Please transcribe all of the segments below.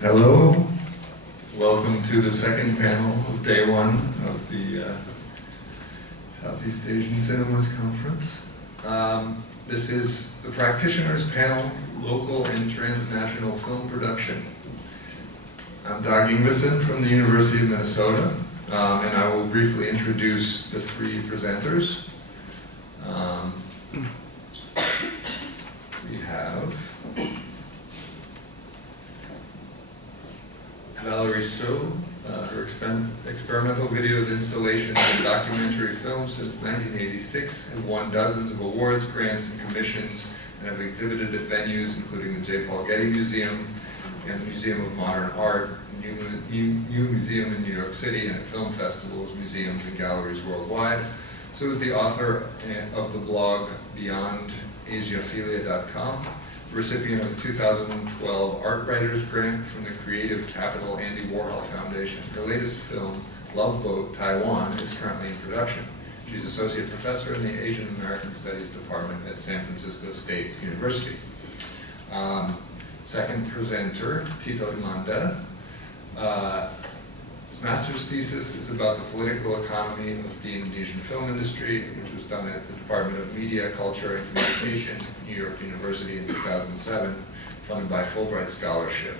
Hello, welcome to the second panel of day one of the Southeast Asian Cinemas Conference. This is the Practitioners Panel, Local and Transnational Film Production. I'm Dag Yngvesson from the University of Minnesota, and I will briefly introduce the three presenters. We have Valerie, her experimental videos, installations, and documentary films since 1986 have won dozens of awards, grants, and commissions, and have exhibited at venues including the J. Paul Getty Museum and the Museum of Modern Art, New Museum in New York City, and at film festivals, museums, and galleries worldwide. So is the author of the blog BeyondAsiaphilia.com, recipient of the 2012 Art Writers Grant from the Creative Capital Andy Warhol Foundation. Her latest film, Love Boat, Taiwan, is currently in production. She's Associate Professor in the Asian American Studies Department at San Francisco State University. Second presenter, Tito Imanda. His master's thesis is about the political economy of the Indonesian film industry, which was done at the Department of Media, Culture, and Communication, New York University in 2007, funded by Fulbright Scholarship.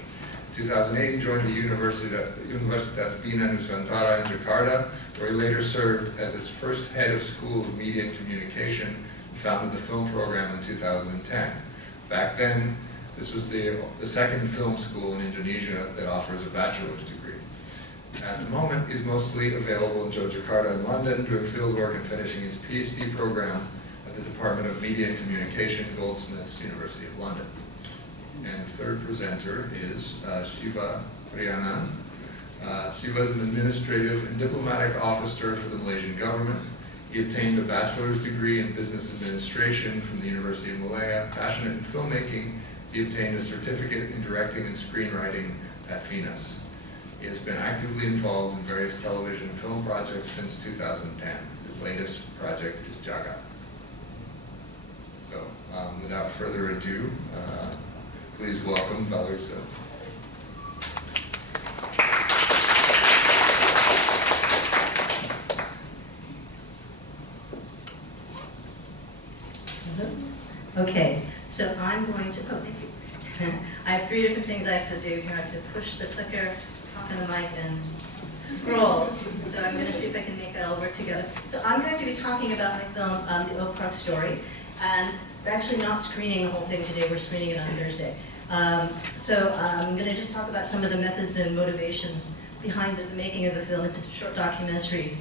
In 2008, he joined the Universitas Bina Nusantara in Jakarta, where he later served as its first head of School of Media and Communication and founded the film program in 2010. Back then, this was the second film school in Indonesia that offers a bachelor's degree. At the moment, he's mostly available in Yogyakarta and London, doing fieldwork and finishing his PhD program at the Department of Media and Communication, Goldsmiths, University of London. And the third presenter is Siva Perianan. Siva is an administrative and diplomatic officer for the Malaysian government. He obtained a bachelor's degree in business administration from the University of Malaya. Passionate in filmmaking, he obtained a certificate in directing and screenwriting at FINAS. He has been actively involved in various television and film projects since 2010. His latest project is Jaga. So, without further ado, please welcome Valerie. Okay, so I'm going to, thank you. I have three different things I have to do here. I have to push the clicker, talk on the mic, and scroll. So I'm going to see if I can make that all work together. So I'm going to be talking about my film, The Oak Park Story. And we're actually not screening the whole thing today. We're screening it on Thursday. So I'm going to just talk about some of the methods and motivations behind the making of the film. It's a short documentary.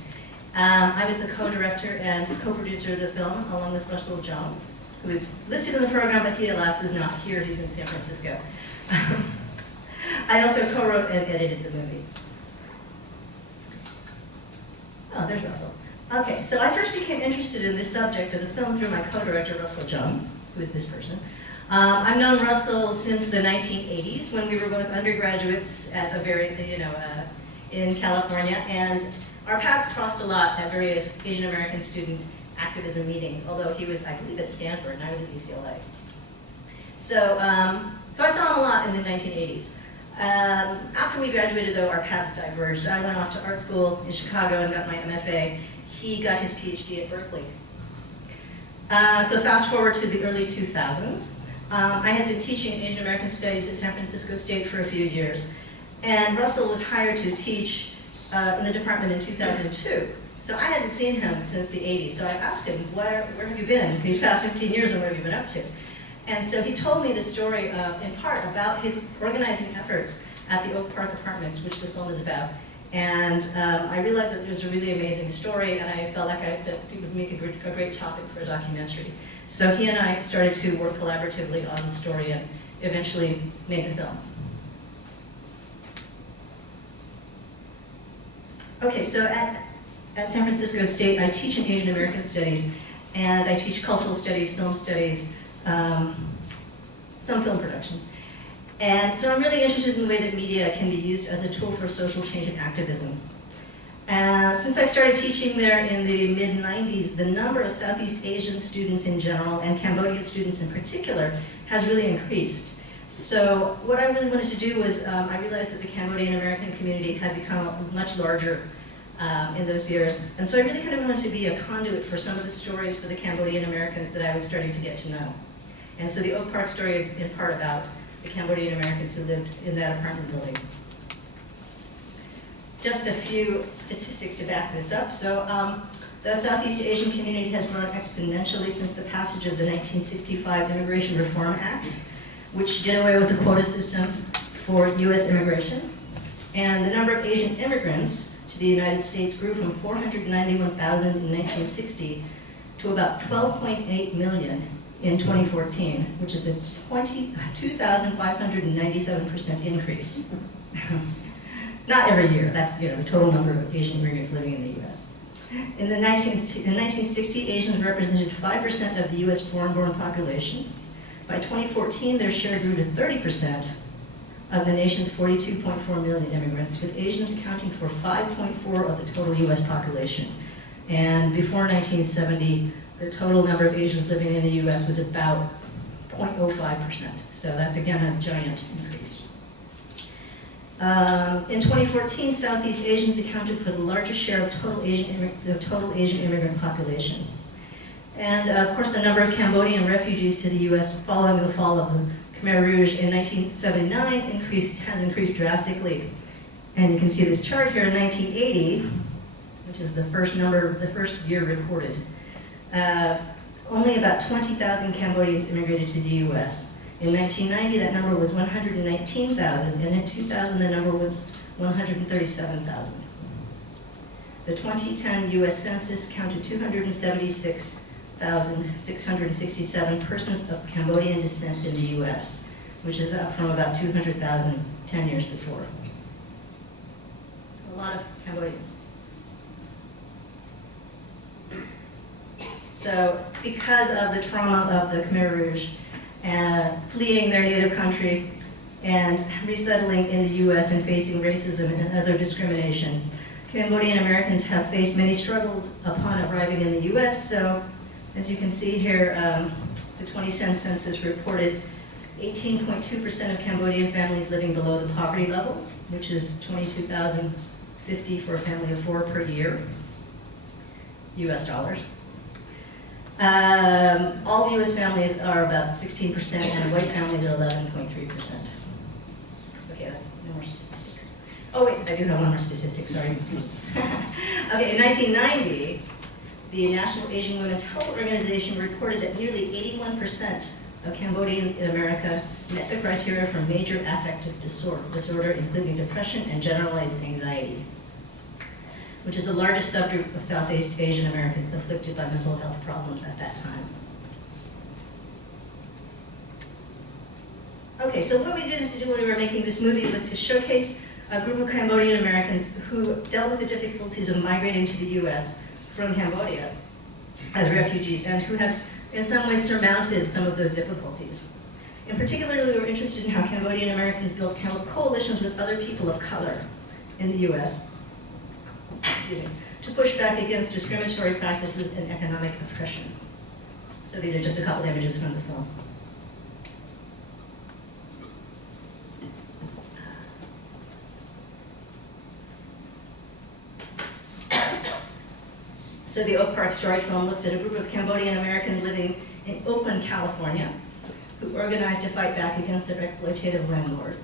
I was the co-director and co-producer of the film, along with Russell John, who is listed in the program, but he, alas, is not here. He's in San Francisco. I also co-wrote and edited the movie. Oh, there's Russell. Okay, so I first became interested in this subject of the film through my co-director, Russell John, who is this person. I've known Russell since the 1980s, when we were both undergraduates at a in California, and our paths crossed a lot at various Asian American student activism meetings, although he was, I believe, at Stanford, and I was at UCLA. So I saw him a lot in the 1980s. After we graduated, though, our paths diverged. I went off to art school in Chicago and got my MFA. He got his PhD at Berkeley. So fast forward to the early 2000s. I had been teaching Asian American Studies at San Francisco State for a few years, and Russell was hired to teach in the department in 2002. So I hadn't seen him since the 80s, so I asked him, where have you been these past 15 years, and what have you been up to? And so he told me the story, in part, about his organizing efforts at the Oak Park Apartments, which the film is about. And I realized that it was a really amazing story, and I felt like that it would make a great topic for a documentary. So he and I started to work collaboratively on the story and eventually made the film. Okay, so at San Francisco State, I teach in Asian American Studies, and I teach cultural studies, film studies, some film production. And so I'm really interested in the way that media can be used as a tool for social change and activism. Since I started teaching there in the mid-90s, the number of Southeast Asian students in general, and Cambodian students in particular, has really increased. So what I really wanted to do was, I realized that the Cambodian American community had become much larger in those years. And so I really kind of wanted to be a conduit for some of the stories for the Cambodian Americans that I was starting to get to know. And so the Oak Park story is in part about the Cambodian Americans who lived in that apartment building. Just a few statistics to back this up. So the Southeast Asian community has grown exponentially since the passage of the 1965 Immigration Reform Act, which did away with the quota system for US immigration. And the number of Asian immigrants to the United States grew from 491,000 in 1960 to about 12.8 million in 2014, which is a 2,597% increase. Not every year, that's the total number of Asian immigrants living in the US. In 1960, Asians represented 5% of the US foreign-born population. By 2014, their share grew to 30% of the nation's 42.4 million immigrants, with Asians accounting for 5.4% of the total US population. And before 1970, the total number of Asians living in the US was about 0.05%. So that's again a giant increase. In 2014, Southeast Asians accounted for the largest share of total Asian immigrant population. And of course, the number of Cambodian refugees to the US following the fall of the Khmer Rouge in 1979 has increased drastically. And you can see this chart here in 1980, which is the first year recorded. Only about 20,000 Cambodians immigrated to the US. In 1990, that number was 119,000, and in 2000, the number was 137,000. The 2010 US Census counted 276,667 persons of Cambodian descent in the US, which is up from about 200,000 10 years before. So a lot of Cambodians. So because of the trauma of the Khmer Rouge, fleeing their native country and resettling in the US and facing racism and other discrimination, Cambodian Americans have faced many struggles upon arriving in the US. So as you can see here, the 2010 census reported 18.2% of Cambodian families living below the poverty level, which is $22,050 for a family of 4 per year, US dollars. All US families are about 16%, and white families are 11.3%. Okay, that's no more statistics. Oh wait, I do have one more statistic, sorry. Okay, in 1990, the National Asian Women's Health Organization reported that nearly 81% of Cambodians in America met the criteria for major affective disorder, including depression and generalized anxiety, which is the largest subgroup of Southeast Asian Americans afflicted by mental health problems at that time. Okay, so what we did to do when we were making this movie was to showcase a group of Cambodian Americans who dealt with the difficulties of migrating to the US from Cambodia as refugees, and who have in some ways surmounted some of those difficulties. In particular, we were interested in how Cambodian Americans built coalitions with other people of color in the US, to push back against discriminatory practices and economic oppression. So these are just a couple images from the film. So the Oak Park story film looks at a group of Cambodian Americans living in Oakland, California, who organized to fight back against their exploitative landlord.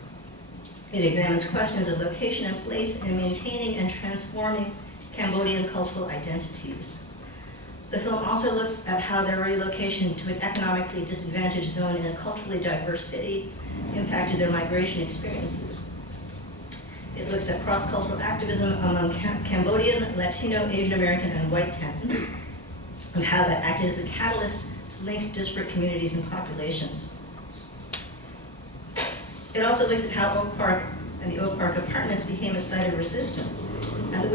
It examines questions of location and place in maintaining and transforming Cambodian cultural identities. The film also looks at how their relocation to an economically disadvantaged zone in a culturally diverse city impacted their migration experiences. It looks at cross-cultural activism among Cambodian, Latino, Asian American, and white tenants, and how that acted as a catalyst to link disparate communities and populations. It also looks at how Oak Park and the Oak Park apartments became a site of resistance, and the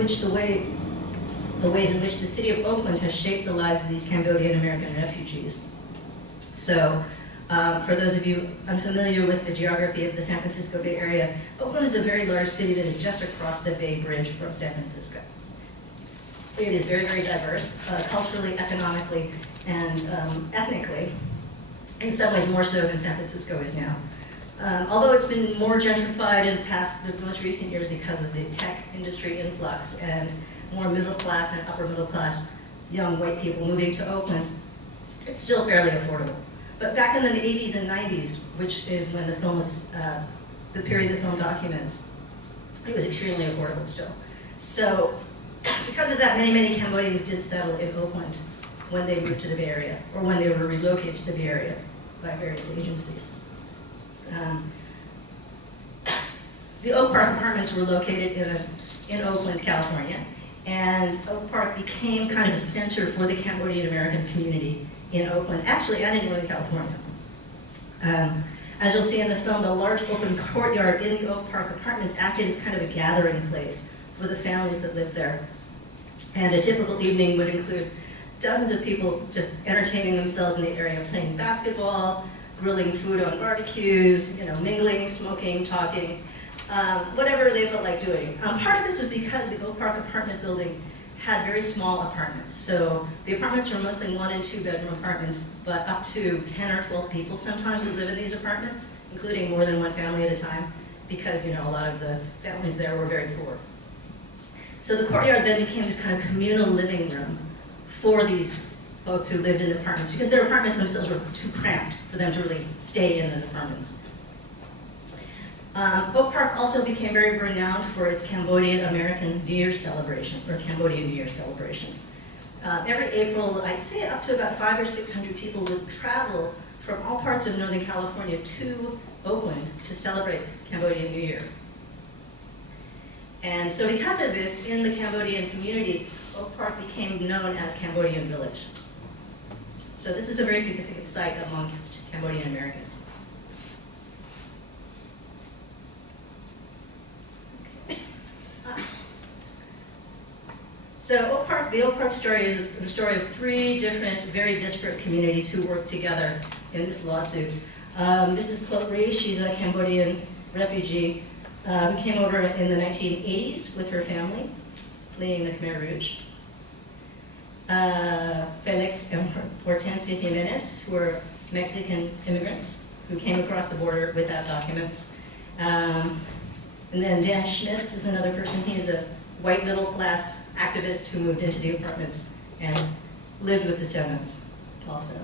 ways in which the city of Oakland has shaped the lives of these Cambodian American refugees. So, for those of you unfamiliar with the geography of the San Francisco Bay Area, Oakland is a very large city that is just across the Bay Bridge from San Francisco. It is very, very diverse, culturally, economically, and ethnically, in some ways more so than San Francisco is now. Although it's been more gentrified in the most recent years because of the tech industry influx and more middle class and upper middle class young white people moving to Oakland, it's still fairly affordable. But back in the 80s and 90s, which is when the film was, the period the film documents, it was extremely affordable still. So because of that, many Cambodians did settle in Oakland when they moved to the Bay Area, or when they were relocated to the Bay Area by various agencies. The Oak Park Apartments were located in Oakland, California, and Oak Park became kind of a center for the Cambodian American community in Oakland, actually, and in Northern California. As you'll see in the film, the large open courtyard in the Oak Park Apartments acted as kind of a gathering place for the families that lived there. And a typical evening would include dozens of people just entertaining themselves in the area, playing basketball, grilling food on barbecues, mingling, smoking, talking, whatever they felt like doing. Part of this was because the Oak Park apartment building had very small apartments. So the apartments were mostly 1 and 2 bedroom apartments, but up to 10 or 12 people sometimes would live in these apartments, including more than one family at a time, because a lot of the families there were very poor. So the courtyard then became this kind of communal living room for these folks who lived in the apartments, because their apartments themselves were too cramped for them to really stay in the apartments. Oak Park also became very renowned for its Cambodian American New Year celebrations, or Cambodian New Year celebrations. Every April, I'd say up to about 500 or 600 people would travel from all parts of Northern California to Oakland to celebrate Cambodian New Year. And so because of this, in the Cambodian community, Oak Park became known as Cambodian Village. So this is a very significant site amongst Cambodian Americans. So the Oak Park story is the story of 3 different, very disparate communities who worked together in this lawsuit. This is Clotri. She's a Cambodian refugee who came over in the 1980s with her family, fleeing the Khmer Rouge. Felix and Hortensia Jimenez, who were Mexican immigrants who came across the border without documents. And then Dan Schmitz is another person. He is a white middle-class activist who moved into the apartments and lived with descendants also.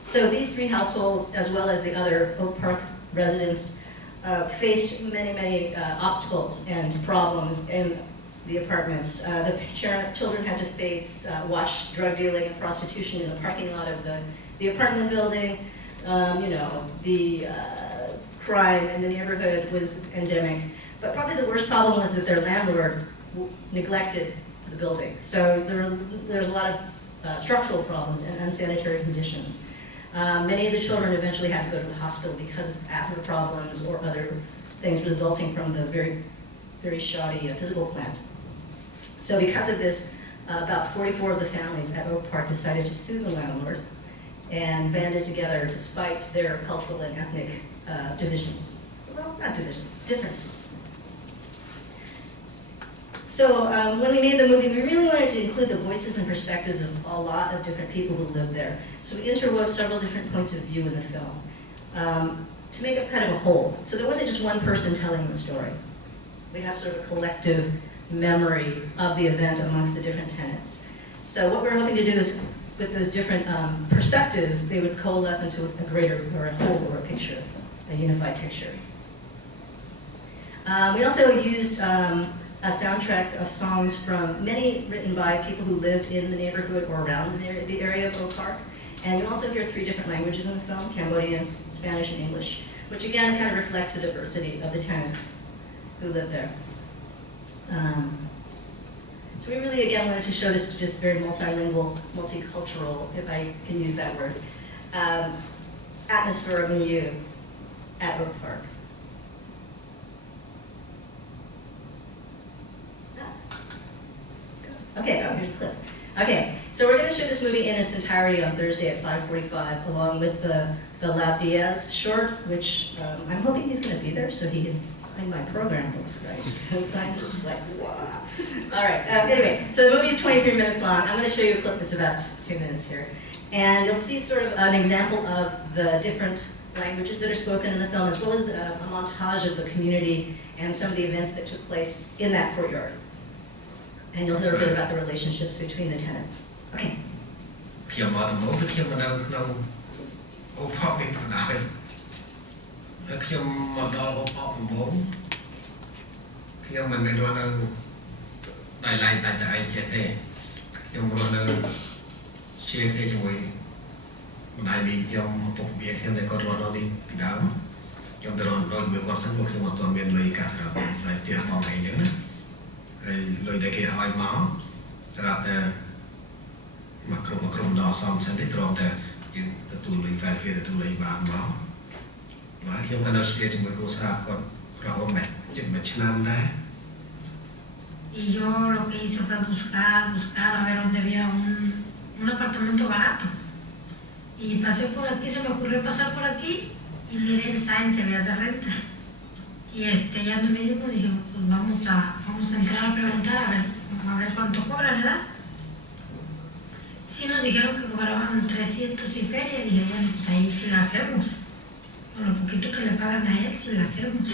So these 3 households, as well as the other Oak Park residents, faced many obstacles and problems in the apartments. The children had to watch drug dealing and prostitution in the parking lot of the apartment building. The crime in the neighborhood was endemic. But probably the worst problem was that their landlord neglected the building. So there's a lot of structural problems and unsanitary conditions. Many of the children eventually had to go to the hospital because of asthma problems or other things resulting from the very shoddy physical plant. So because of this, about 44 of the families at Oak Park decided to sue the landlord and banded together despite their cultural and ethnic divisions. Well, not divisions, differences. So when we made the movie, we really wanted to include the voices and perspectives of a lot of different people who lived there. So we interwove several different points of view in the film to make it kind of a whole. So there wasn't just one person telling the story. We have sort of a collective memory of the event amongst the different tenants. So what we're hoping to do is, with those different perspectives, they would coalesce into a greater, or a whole, or a picture, a unified picture. We also used a soundtrack of songs from many written by people who lived in the neighborhood or around the area of Oak Park. And you also hear 3 different languages in the film, Cambodian, Spanish, and English, which again kind of reflects the diversity of the tenants who live there. So we really, again, wanted to show this just very multilingual, multicultural, if I can use that word, atmosphere of milieu at Oak Park. Okay, here's the clip. Okay, so we're going to show this movie in its entirety on Thursday at 5:45, along with the Lab Diaz short, which I'm hoping he's going to be there so he can sign my program book, right? He'll sign it, just like, wow. All right, anyway, so the movie's 23 minutes long. I'm going to show you a clip that's about 2 minutes here. And you'll see sort of an example of the different languages that are spoken in the film, as well as a montage of the community and some of the events that took place in that courtyard. And you'll hear a bit about the relationships between the tenants. Okay. Y yo lo que hice fue buscar a ver dónde había un apartamento barato. Y pasé por aquí, se me ocurrió pasar por aquí y miré el sign que había de renta. Y ya me dijo, dije, pues vamos a entrar a preguntar a ver cuánto cobran, ¿verdad? Sí nos dijeron que cobraban 300 y feria, y dije, bueno, pues ahí sí la hacemos. Con lo poquito que le pagan a él, sí la hacemos.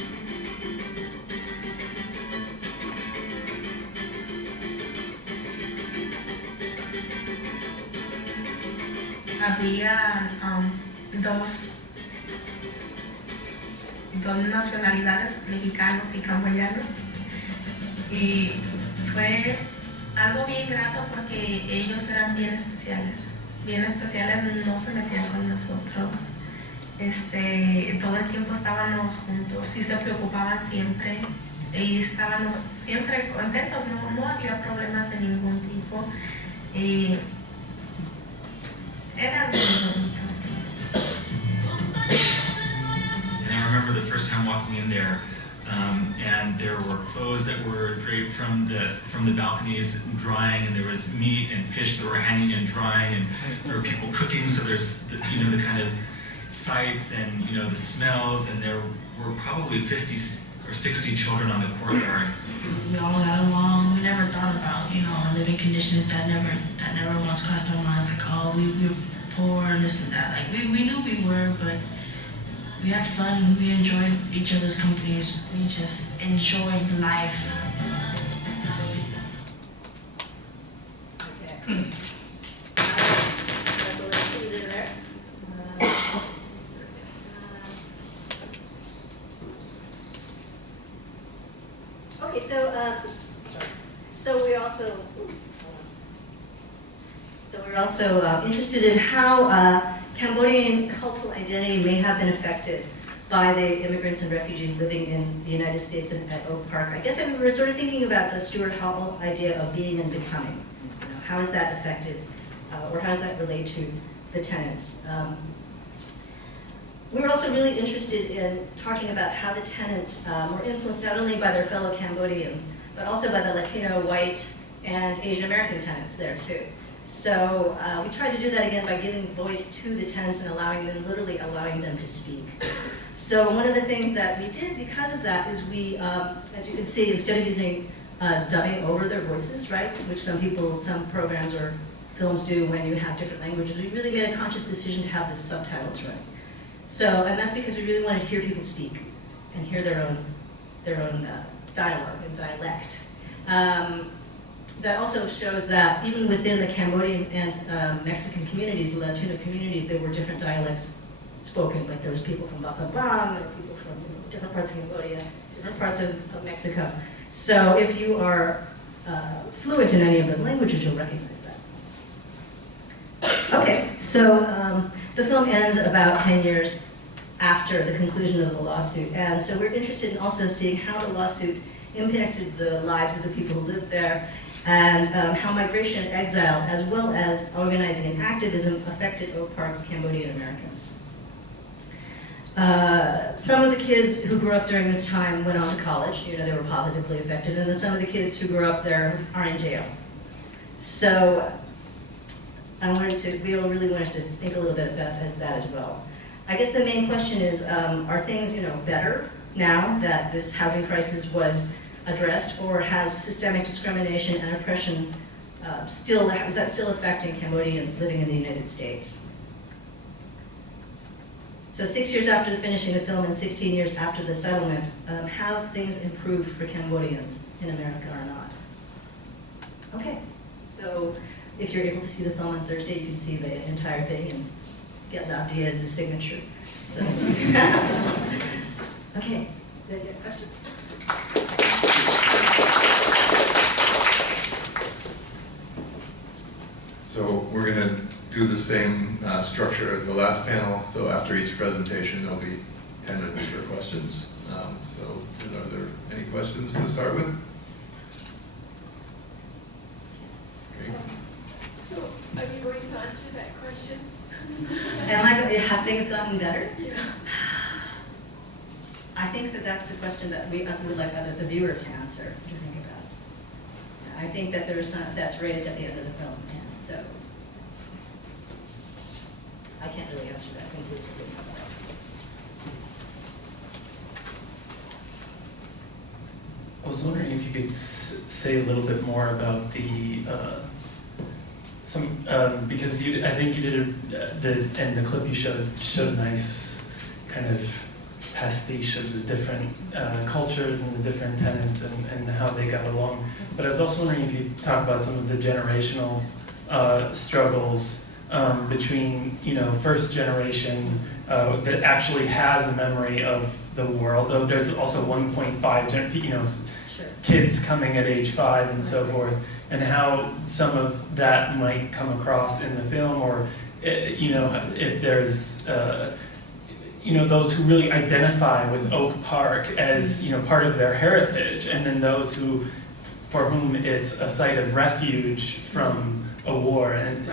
Había dos nacionalidades, mexicanos y camboyanos, y fue algo bien grato porque ellos eran bien especiales, no se metían con nosotros, todo el tiempo estábamos juntos y se preocupaban siempre y estábamos siempre contentos, no había problemas de ningún tipo. Y era muy bonito. And I remember the first time walking in there, and there were clothes that were draped from the balconies drying, and there was meat and fish that were hanging and drying, and there were people cooking. So there's the kind of sights and the smells, and there were probably 50 or 60 children on the courtyard. We all got along. We never thought about our living conditions. That never once crossed our minds. Like, oh, we were poor and this and that. Like we knew we were, but we had fun. We enjoyed each other's companies. We just enjoyed life. Okay. Okay, so we're also interested in how Cambodian cultural identity may have been affected by the immigrants and refugees living in the United States and at Oak Park. I guess we were sort of thinking about the Stuart Hall idea of being and becoming. How is that affected, or how does that relate to the tenants? We were also really interested in talking about how the tenants were influenced not only by their fellow Cambodians, but also by the Latino, white, and Asian American tenants there too. So we tried to do that again by giving voice to the tenants and literally allowing them to speak. So one of the things that we did because of that is we, as you can see, instead of using dubbing over their voices, right, which some programs or films do when you have different languages, we really made a conscious decision to have the subtitles, right? So, and that's because we really wanted to hear people speak and hear their own dialogue and dialect. That also shows that even within the Cambodian and Mexican communities, the Latino communities, there were different dialects spoken. Like there was people from Battambang, there were people from different parts of Cambodia, different parts of Mexico. So if you are fluent in any of those languages, you'll recognize that. Okay, so the film ends about 10 years after the conclusion of the lawsuit. And so we're interested in also seeing how the lawsuit impacted the lives of the people who lived there, and how migration and exile, as well as organizing and activism, affected Oak Park's Cambodian Americans. Some of the kids who grew up during this time went on to college, they were positively affected, and then some of the kids who grew up there are in jail. So we really wanted to think a little bit about that as well. I guess the main question is, are things better now that this housing crisis was addressed, or has systemic discrimination and oppression is that still affecting Cambodians living in the United States? So 6 years after finishing the film and 16 years after the settlement, have things improved for Cambodians in America or not? Okay, so if you're able to see the film on Thursday, you can see the entire thing and get Lav Diaz's signature. So, okay, questions? So we're going to do the same structure as the last panel. So after each presentation, there'll be 10 minutes for questions. So are there any questions to start with? Okay. So, are you going to answer that question? Have things gotten better? Yeah. I think that that's the question that we would like the viewer to answer, to think about. I think that there's that's raised at the end of the film, and so I can't really answer that conclusively myself. I was wondering if you could say a little bit more about the because I think you did and the clip you showed a nice kind of pastiche of the different cultures and the different tenants and how they got along. But I was also wondering if you'd talk about some of the generational struggles between, first generation that actually has a memory of the war, although there's also 1.5, Sure. kids coming at age 5 and so forth, and how some of that might come across in the film, or, if there's, those who really identify with Oak Park as, part of their heritage, and then those for whom it's a site of refuge from a war, and,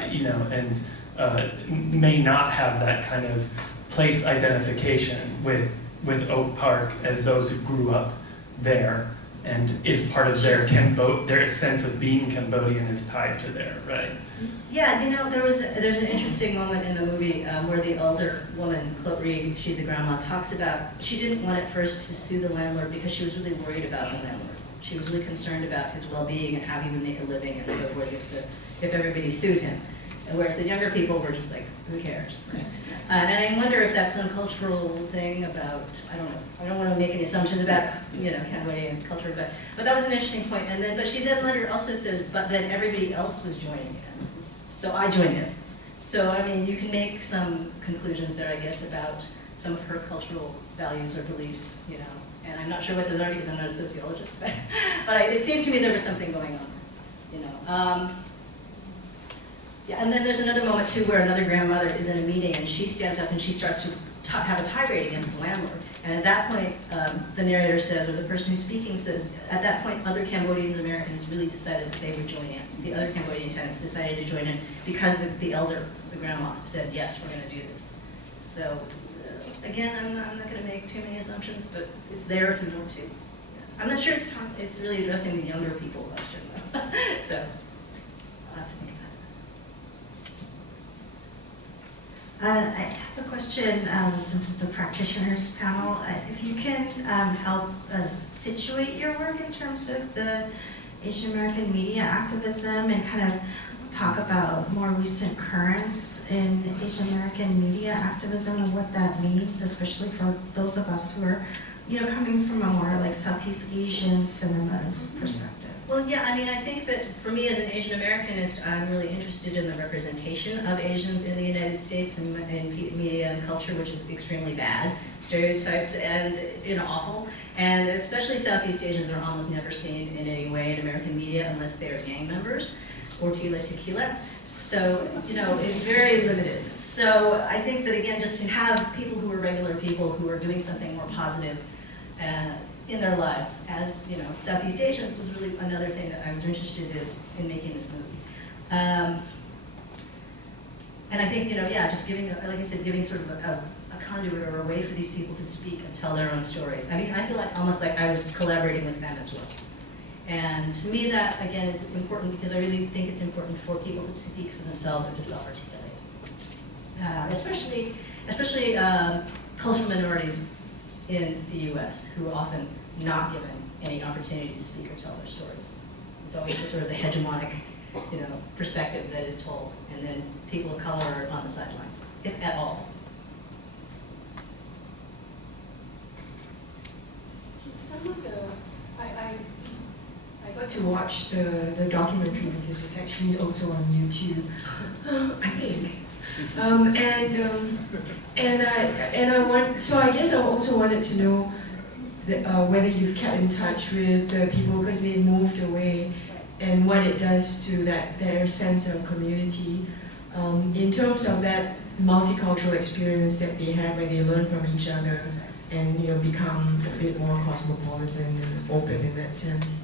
may not have that kind of place identification with Oak Park as those who grew up there, and is part of their sense of being Cambodian is tied to there, right? Yeah, there's an interesting moment in the movie where the elder woman, Claude Reed, she's the grandma, talks about she didn't want at first to sue the landlord because she was really worried about the landlord. She was really concerned about his well-being and how he would make a living and so forth if everybody sued him. Whereas the younger people were just like, who cares? And I wonder if that's some cultural thing about, I don't know. I don't want to make any assumptions about, Cambodian culture, but that was an interesting point. But she then later also says, but then everybody else was joining in. So I joined in. So, you can make some conclusions there, I guess, about some of her cultural values or beliefs, and I'm not sure what those are because I'm not a sociologist, but it seems to me there was something going on, Yeah, and then there's another moment too where another grandmother is in a meeting and she stands up and she starts to have a tirade against the landlord. And at that point, the narrator says, or the person who's speaking says, at that point, other Cambodians, Americans really decided that they would join in. The other Cambodian tenants decided to join in because the grandma said, yes, we're going to do this. So, again, I'm not going to make too many assumptions, but it's there if you want to. I'm not sure it's really addressing the younger people question, though. So, I'll have to think about it. I have a question, since it's a practitioners panel. If you can help us situate your work in terms of the Asian American media activism and kind of talk about more recent currents in Asian American media activism and what that means, especially for those of us who are, coming from a more like Southeast Asian cinema's perspective. Well, yeah, I think that for me as an Asian Americanist, I'm really interested in the representation of Asians in the United States and media and culture, which is extremely bad, stereotyped and awful. And especially Southeast Asians are almost never seen in any way in American media unless they're gang members or Tila Tequila. So, it's very limited. So I think that, again, just to have people who are regular people who are doing something more positive in their lives as, Southeast Asians was really another thing that I was interested in making this movie. And I think, just giving, like I said, giving sort of a conduit or a way for these people to speak and tell their own stories. I feel like almost like I was collaborating with them as well. And to me that, again, is important because I really think it's important for people to speak for themselves and to self-articulate. Especially cultural minorities in the U.S. who are often not given any opportunity to speak or tell their stories. It's always sort of the hegemonic perspective that is told, and then people of color are on the sidelines, if at all. Some of the, I got to watch the documentary because it's actually also on YouTube, I think. So I guess I also wanted to know whether you've kept in touch with the people because they moved away, and what it does to their sense of community in terms of that multicultural experience that they had where they learn from each other and become a bit more cosmopolitan and open in that sense.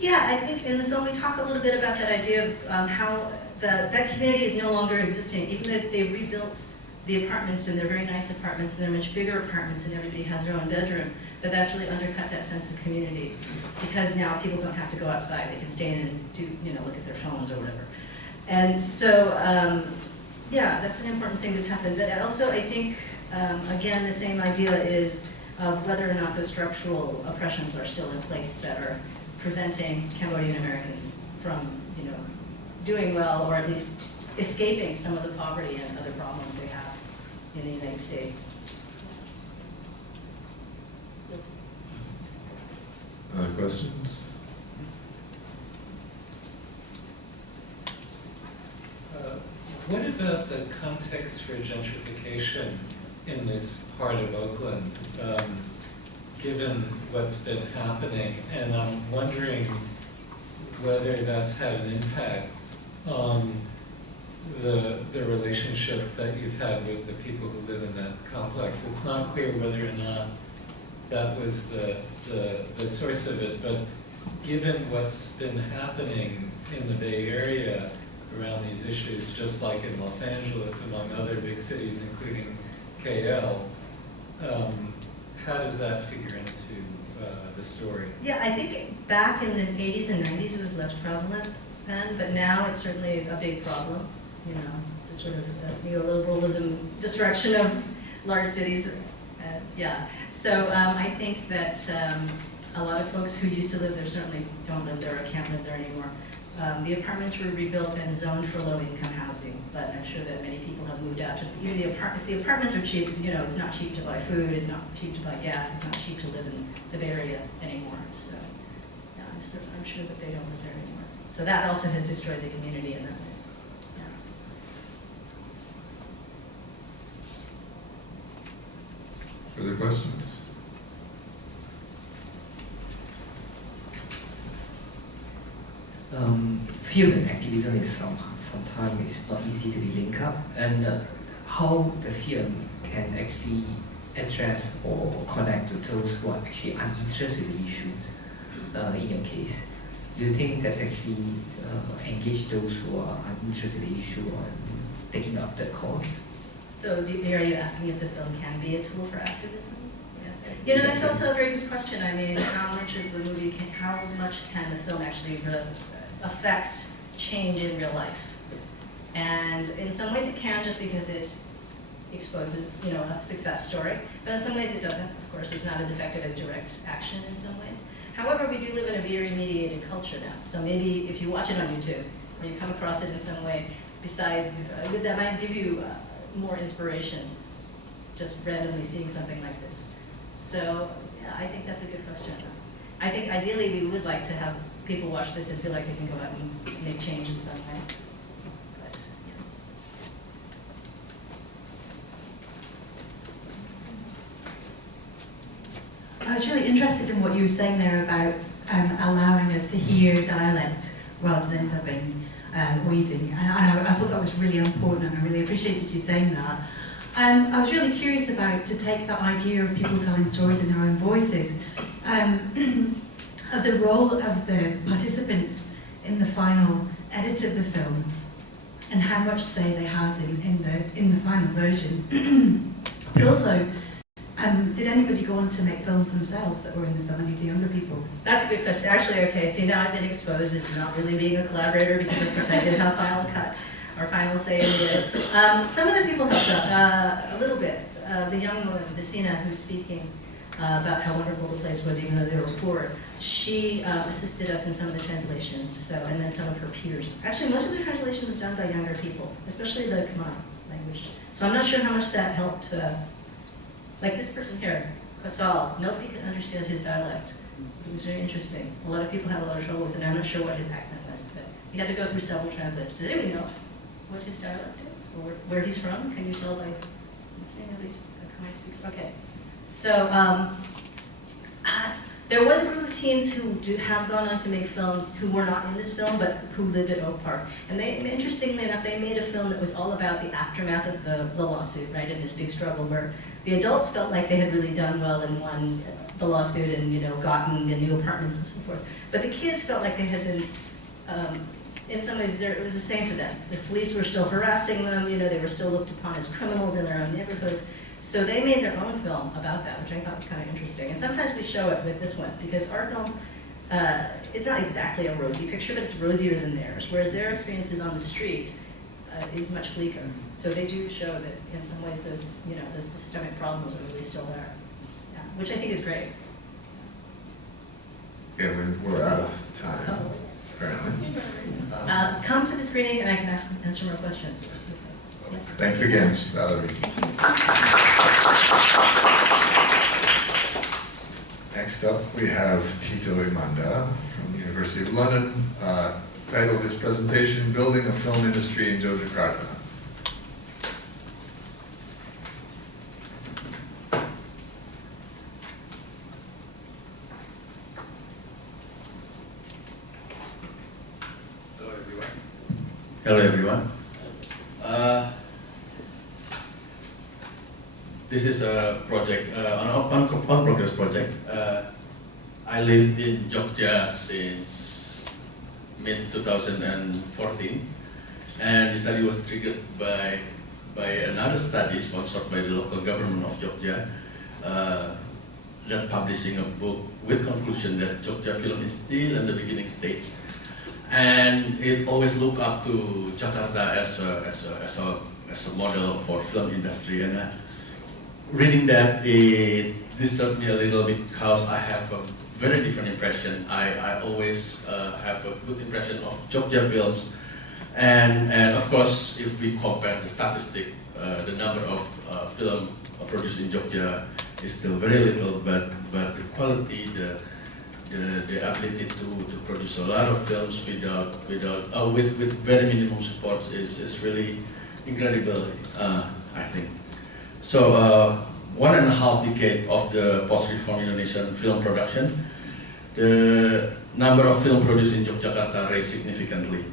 Yeah, I think in the film we talk a little bit about that idea of how that community is no longer existing, even though they've rebuilt the apartments, and they're very nice apartments, and they're much bigger apartments, and everybody has their own bedroom, that's really undercut that sense of community, because now people don't have to go outside, they can stay in and do, look at their phones or whatever. And so, yeah, that's an important thing that's happened, but also I think, again, the same idea is of whether or not those structural oppressions are still in place that are preventing Cambodian Americans from, doing well, or at least escaping some of the poverty and other problems they have in the United States. Yes. Other questions? What about the context for gentrification in this part of Oakland, given what's been happening? And I'm wondering whether that's had an impact on the relationship that you've had with the people who live in that complex. It's not clear whether or not that was the source of it, but given what's been happening in the Bay Area around these issues, just like in Los Angeles, among other big cities, including KL, how does that figure into the story? Yeah, I think back in the 80s and 90s it was less prevalent then, but now it's certainly a big problem. The sort of neoliberalism destruction of large cities. Yeah, so I think that a lot of folks who used to live there certainly don't live there or can't live there anymore. The apartments were rebuilt and zoned for low-income housing, but I'm sure that many people have moved out. Just if the apartments are cheap, it's not cheap to buy food, it's not cheap to buy gas, it's not cheap to live in the Bay Area anymore. So, yeah, I'm sure that they don't live there anymore. So that also has destroyed the community in that way. Further questions? Film and activism is sometimes it's not easy to be linked up, and how the film can actually address or connect to those who are actually uninterested in the issues. In your case, do you think that actually engage those who are uninterested in the issue on taking up that cause? So are you asking if the film can be a tool for activism? Yes. That's also a very good question. I mean, how much of the movie how much can the film actually affect change in real life? And in some ways it can, just because it exposes, a success story. But in some ways it doesn't. Of course, it's not as effective as direct action in some ways. However, we do live in a very mediated culture now. So maybe if you watch it on YouTube, or you come across it in some way, besides, that might give you more inspiration, just randomly seeing something like this. So, yeah, I think that's a good question. I think ideally we would like to have people watch this and feel like they can go out and make change in some way. But, I was really interested in what you were saying there about allowing us to hear dialect rather than dubbing wheezing. And I thought that was really important, and I really appreciated you saying that. I was really curious about, to take that idea of people telling stories in their own voices, of the role of the participants in the final edit of the film, and how much say they had in the final version. But also, did anybody go on to make films themselves that were in the film, any of the younger people? that's a good question. Actually, okay, see, now I've been exposed as not really being a collaborator, because of course I did have final cut, or final say in it. Some of the people helped out a little bit. The young woman, Vecina, who's speaking, about how wonderful the place was, even though they were poor. She assisted us in some of the translations, so, and then some of her peers. Actually, most of the translation was done by younger people, especially the Khmer language. So I'm not sure how much that helped. Like this person here, Pasal, nobody could understand his dialect. It was very interesting. A lot of people had a lot of trouble with it. I'm not sure what his accent was, but he had to go through several translators. Does anybody know what his dialect is, or where he's from? Can you tell by listening to these Khmer speakers? Okay. So there was a group of teens who have gone on to make films who were not in this film, but who lived at Oak Park. And they, interestingly enough, they made a film that was all about the aftermath of the lawsuit, right, in this big struggle where the adults felt like they had really done well and won the lawsuit and, you know, gotten the new apartments and so forth. But the kids felt like they had been, in some ways, it was the same for them. The police were still harassing them, you know, they were still looked upon as criminals in their own neighborhood. So they made their own film about that, which I thought was kind of interesting. And sometimes we show it with this one, because our film, it's not exactly a rosy picture, but it's rosier than theirs, whereas their experiences on the street is much bleaker. So they do show that in some ways those, you know, those systemic problems are really still there, yeah, which I think is great. Yeah, we're out of time, apparently. Come to the screening and I can answer more questions. Yes. Thanks again, Valerie. Next up, we have Tito Imanda from the University of London. Title of his presentation, Building a Film Industry in Yogyakarta. Hello everyone. This is a project, an on-progress project. I lived in Jogja since mid-2014, and the study was triggered by another study sponsored by the local government of Jogja, that publishing a book with conclusion that Jogja film is still in the beginning stage. And it always look up to Jakarta as a model for film industry. And reading that, it disturbed me a little bit because I have a very different impression. I always have a good impression of Jogja films, and of course, if we compare the statistic, the number of film produced in Jogja is still very little, but the quality, the ability to produce a lot of films with very minimum support is really incredible, I think. So 1.5 decade of the post-reform Indonesian film production, the number of film produced in Yogyakarta raised significantly.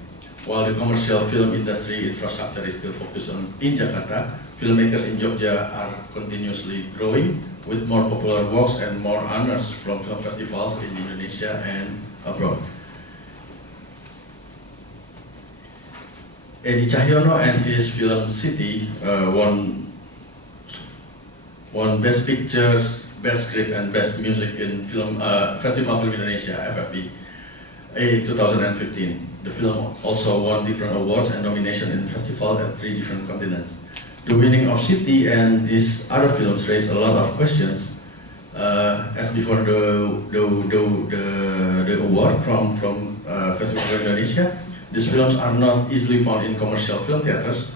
While the commercial film industry infrastructure is still focused in Jakarta, filmmakers in Jogja are continuously growing with more popular works and more honors from film festivals in Indonesia and abroad. Edi Cahyono and his film City won Best Pictures, Best Script and Best Music in Film Festival Film Indonesia, FFI, in 2015. The film also won different awards and nominations in festivals at 3 different continents. The winning of City and these other films raised a lot of questions. As before the award from Festival Film Indonesia, these films are not easily found in commercial film theaters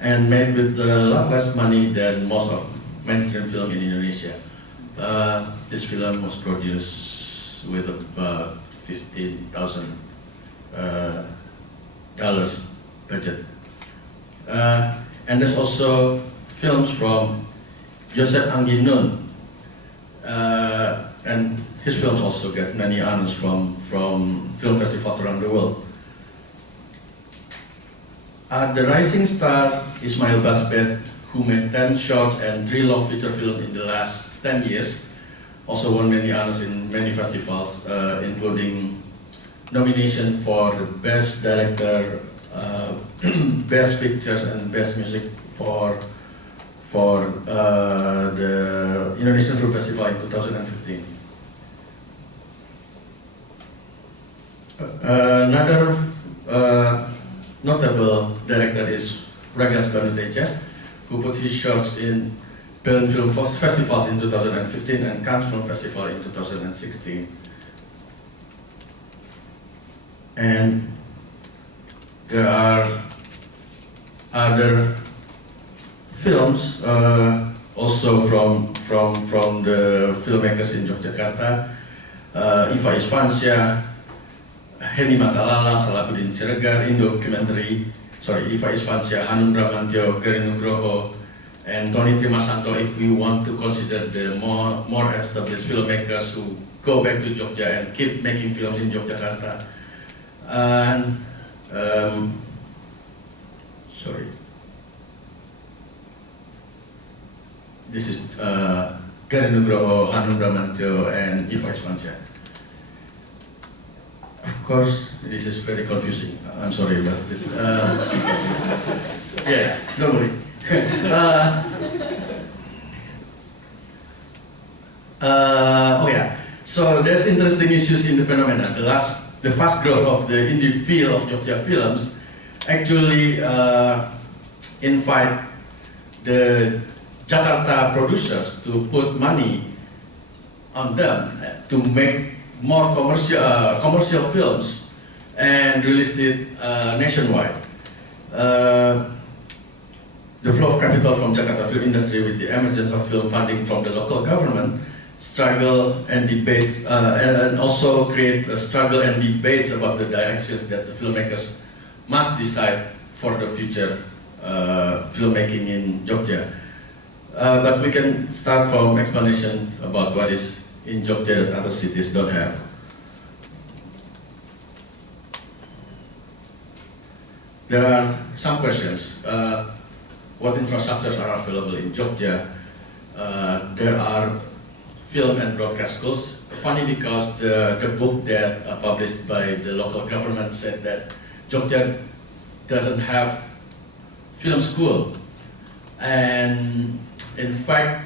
and made with a lot less money than most of mainstream film in Indonesia. This film was produced with about $15,000 budget. And there's also films from Joseph Angginun, and his films also get many honors from film festivals around the world. The rising star Ismail Basbet, who made 10 shorts and 3 long feature films in the last 10 years, also won many honors in many festivals, including nomination for the Best Director, Best Pictures and Best Music for the Indonesian Film Festival in 2015. Another notable director is Ragas Banuteja, who put his shorts in Berlin Film Festivals in 2015 and Cannes Film Festival in 2016. And there are other films also from the filmmakers in Yogyakarta, Iva Isvansya, Heni Matalala, Salahuddin Siregar in documentary, Iva Isvansya, Hanung Bramantyo, Gary Nugroho, and Tony Trimasanto, if we want to consider the more established filmmakers who go back to Jogja and keep making films in Yogyakarta. And this is Gary Nugroho, Hanung Bramantyo, and Iva Isvansya. Of course, this is very confusing. I'm sorry about this. Yeah, don't worry. Oh yeah. So there's interesting issues in the phenomena. The fast growth of the indie field of Jogja films actually invite the Jakarta producers to put money on them to make more commercial films and release it nationwide. The flow of capital from Jakarta film industry with the emergence of film funding from the local government struggle and debates and also create a struggle and debates about the directions that the filmmakers must decide for the future filmmaking in Jogja. But we can start from explanation about what is in Jogja that other cities don't have. There are some questions. What infrastructures are available in Jogja? There are film and broadcast schools. Funny because the book that published by the local government said that Jogja doesn't have film school. And in fact,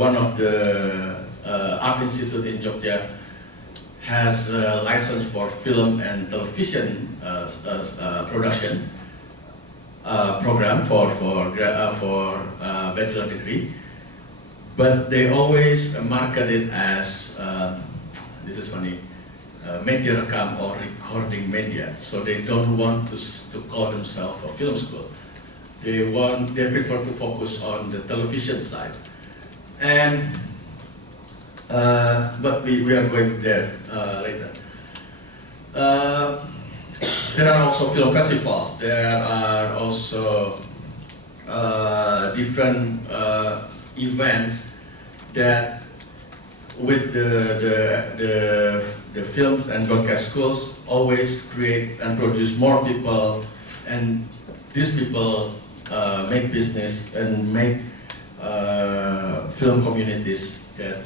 one of the art institute in Jogja has a license for film and television production program for bachelor degree, but they always market it as this is funny, media rekam or recording media. So they don't want to call themselves a film school. They prefer to focus on the television side, and but we are going there later. There are also film festivals. There are also different events that, with the films and broadcast schools, always create and produce more people, and these people make business and make film communities that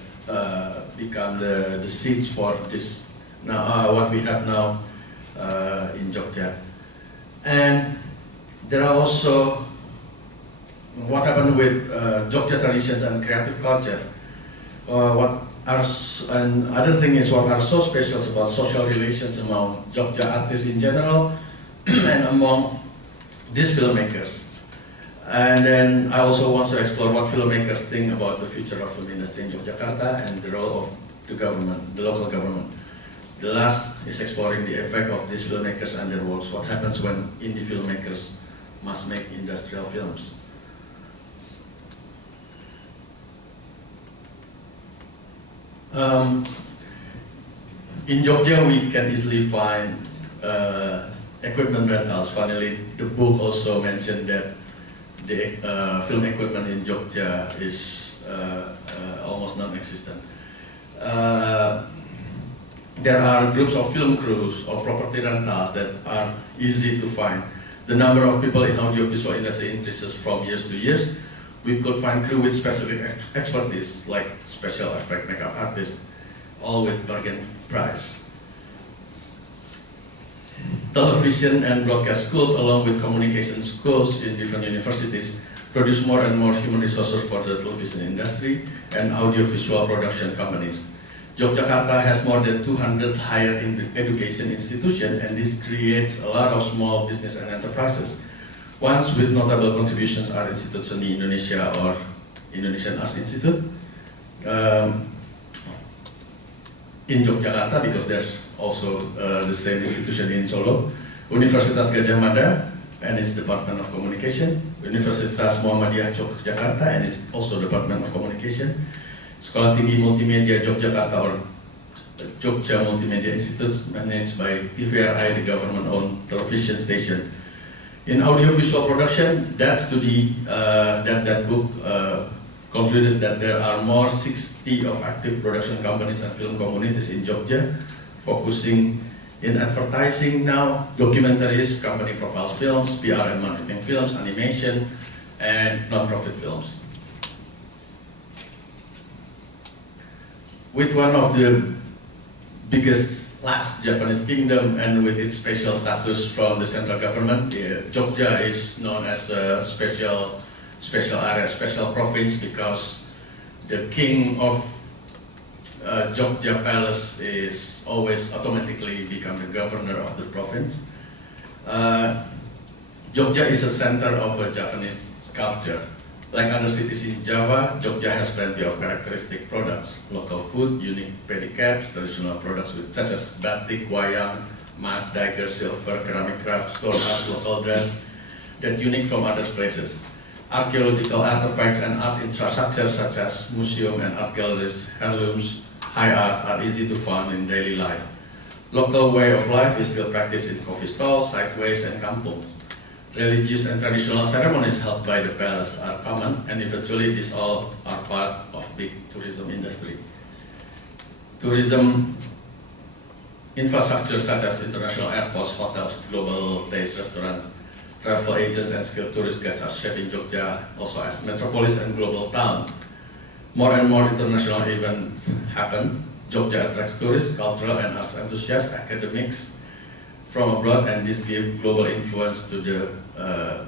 become the seeds for this now what we have now in Jogja. And there are also what happened with Jogja traditions and creative culture. And other thing is what are so special about social relations among Jogja artists in general and among these filmmakers. And then I also want to explore what filmmakers think about the future of film industry in Yogyakarta and the role of the government, the local government. The last is exploring the effect of these filmmakers and their works. What happens when indie filmmakers must make industrial films? In Jogja, we can easily find equipment rentals. Funnily, the book also mentioned that the film equipment in Jogja is almost non-existent. There are groups of film crews or property rentals that are easy to find. The number of people in audiovisual industry increases from years to years. We could find crew with specific expertise, like special effect makeup artists, all with bargain price. Television and broadcast schools, along with communication schools in different universities, produce more and more human resources for the television industry and audiovisual production companies. Yogyakarta has more than 200 higher education institutions, and this creates a lot of small business and enterprises. Ones with notable contributions are Institut Seni Indonesia or Indonesian Arts Institute in Yogyakarta, because there's also the same institution in Solo, Universitas Gadjah Mada and its Department of Communication, Universitas Muhammadiyah Yogyakarta and its also Department of Communication, Sekolah Tinggi Multimedia Yogyakarta or Jogja Multimedia Institute, managed by TVRI, the government-owned television station. In audiovisual production, that study, that book concluded that there are more 60 of active production companies and film communities in Jogja, focusing in advertising now, documentaries, company profiles films, PR and marketing films, animation, and non-profit films. With one of the biggest last Japanese kingdom and with its special status from the central government, Jogja is known as a special area, special province, because the king of Jogja Palace is always automatically become the governor of the province. Jogja is a center of a Japanese culture. Like other cities in Java, Jogja has plenty of characteristic products, local food, unique pedicabs, traditional products such as batik, wayang, mas, dagger, silver, ceramic crafts, stone arts, local dress, that unique from other places. Archaeological artifacts and arts infrastructure such as museum and art galleries, heirlooms, high arts are easy to find in daily life. Local way of life is still practiced in coffee stalls, sideways, and kampung. Religious and traditional ceremonies held by the palace are common, and eventually these all are part of big tourism industry. Tourism infrastructure such as international airports, hotels, global taste restaurants, travel agents and skilled tourist guides are shaping Jogja also as metropolis and global town. More and more international events happen. Jogja attracts tourists, cultural and arts enthusiasts, academics from abroad, and this gives global influence to the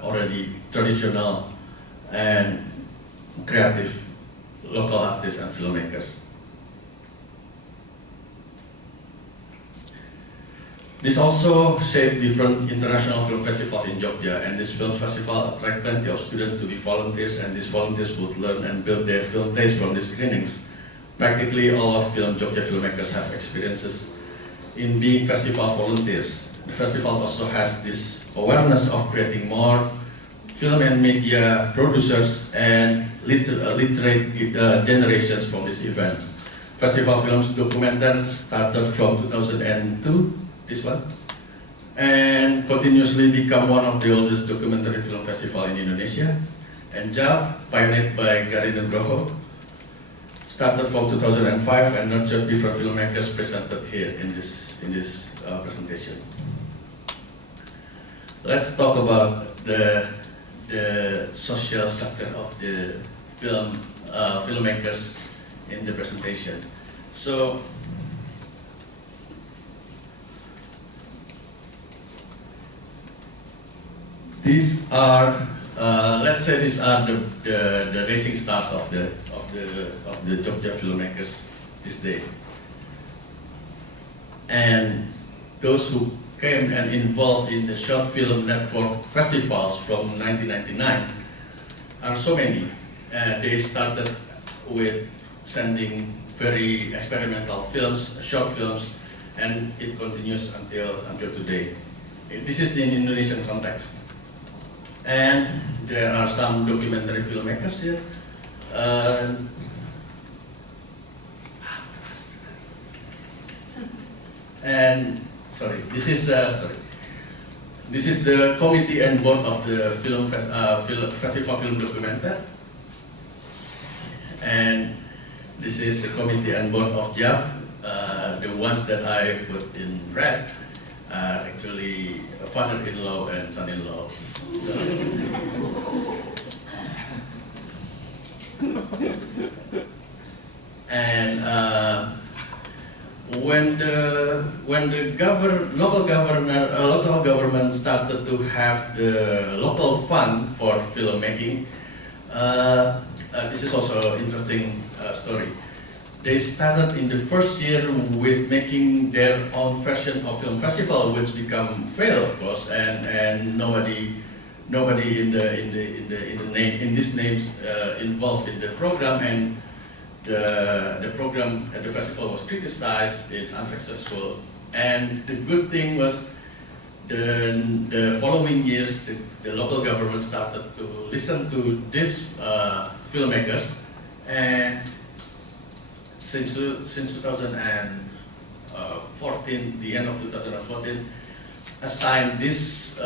already traditional and creative local artists and filmmakers. This also shaped different international film festivals in Jogja, and this film festival attract plenty of students to be volunteers, and these volunteers would learn and build their film taste from these screenings. Practically all of Jogja filmmakers have experiences in being festival volunteers. The festival also has this awareness of creating more film and media producers and literate generations from these events. Festival Films Documenter started from 2002, this one, and continuously become one of the oldest documentary film festival in Indonesia. And JAV, pioneered by Gary Nugroho, started from 2005 and nurtured different filmmakers presented here in this presentation. Let's talk about the social structure of the filmmakers in the presentation. So, these are, let's say, these are the rising stars of the Jogja filmmakers these days, and those who came and involved in the short film network festivals from 1999 are so many. They started with sending very experimental films, short films, and it continues until today. This is in Indonesian context. And there are some documentary filmmakers here. And this is the committee and board of the Festival Film Documenter. And this is the committee and board of JAV. The ones that I put in red are actually a father-in-law and son-in-law. So. And when the local government started to have the local fund for filmmaking, this is also an interesting story. They started in the first year with making their own version of film festival, which became fail, of course, and nobody nobody in these names involved in the program, and the program at the festival was criticized. It's unsuccessful, and the good thing was the following years the local government started to listen to these filmmakers, and since 2014, the end of 2014, assigned these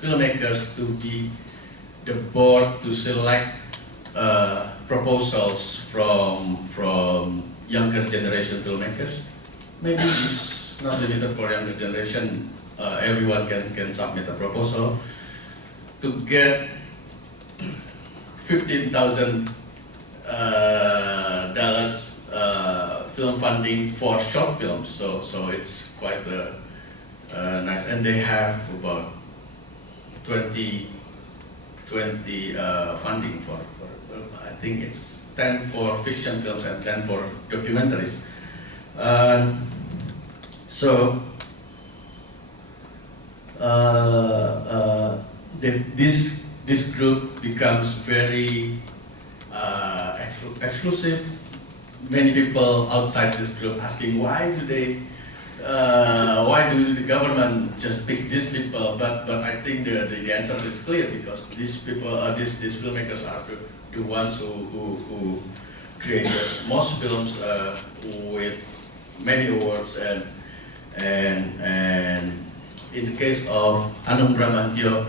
filmmakers to be the board to select proposals from younger generation filmmakers. Maybe it's not limited for younger generation. Everyone can submit a proposal to get $15,000 film funding for short films. So it's quite nice, and they have about 20 funding for I think it's 10 for fiction films and 10 for documentaries. This group becomes very exclusive. Many people outside this group asking why do the government just pick these people? But I think the answer is clear, because these people, these filmmakers are the ones who create the most films with many awards, and in the case of Anung Bramantio,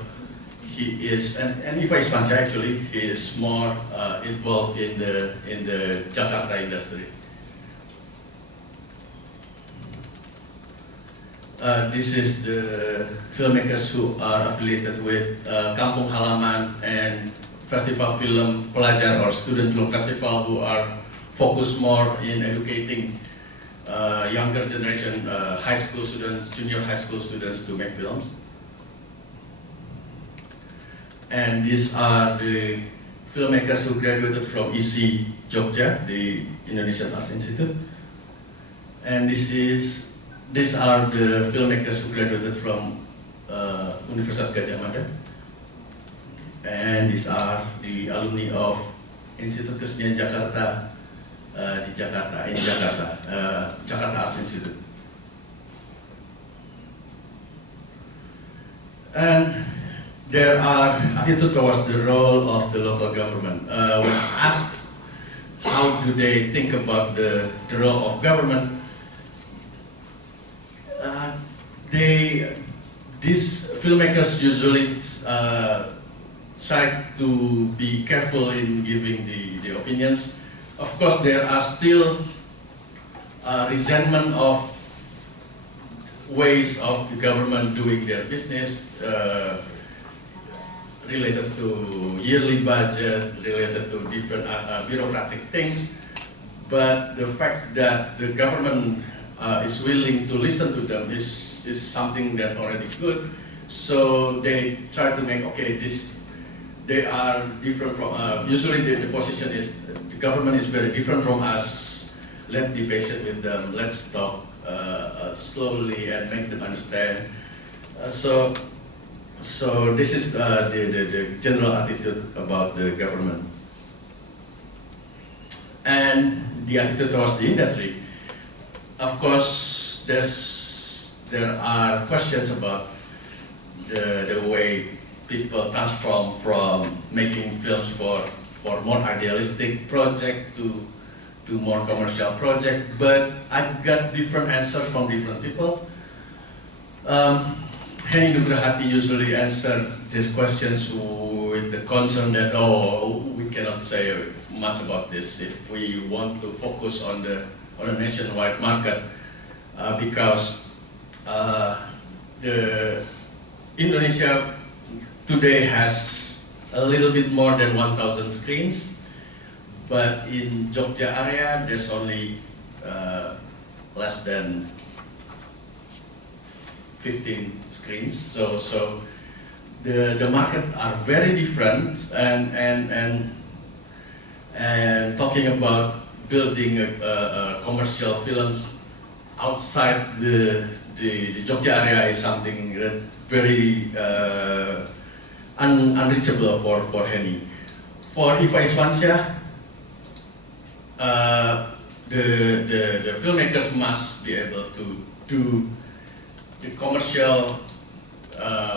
he is, and Iva Ispanca actually, he is more involved in the Jakarta industry. This is the filmmakers who are affiliated with Kampung Halaman and Festival Film Pelajar or Student Film Festival, who are focused more in educating younger generation, high school students, junior high school students to make films. And these are the filmmakers who graduated from ISI Jogja, the Indonesian Arts Institute. And these are the filmmakers who graduated from Universitas Gadjah Mada. And these are the alumni of Institut Kesenian Jakarta, Jakarta Arts Institute. And there are attitude towards the role of the local government. When asked how do they think about the role of government, these filmmakers usually try to be careful in giving the opinions. Of course, there are still resentment of ways of the government doing their business, related to yearly budget, related to different bureaucratic things. But the fact that the government is willing to listen to them is something that already good. So they try to make, okay, they are different from, usually the position is, the government is very different from us, let's be patient with them, let's talk slowly and make them understand. So this is the general attitude about the government. And the attitude towards the industry. Of course, there are questions about the way people transform from making films for more idealistic project to more commercial project. But I got different answers from different people. Henny Nugrahati usually answered these questions with the concern that, we cannot say much about this if we want to focus on a nationwide market, because the Indonesia today has a little bit more than 1,000 screens, but in Jogja area there's only less than 15 screens. So the market are very different, and talking about building a commercial films outside the the Jogja area is something that's very unreachable for Henny. For Iva Iswansyah, the filmmakers must be able to do the commercial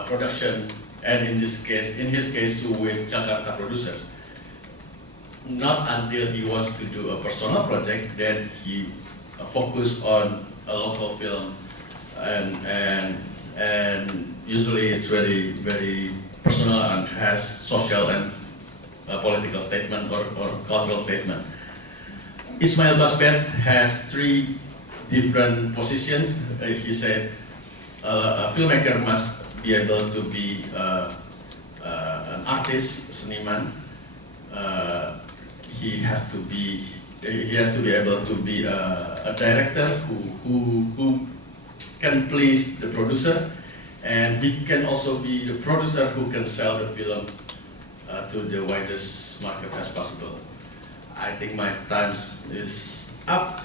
production, and in his case with Jakarta producer. Not until he wants to do a personal project, then he focus on a local film, and usually it's very personal and has social and political statement or cultural statement. Ismail Basbet has 3 different positions. He said a filmmaker must be able to be an artist, seniman. He has to be able to be a director who can please the producer, and he can also be the producer who can sell the film to the widest market as possible. I think my time is up,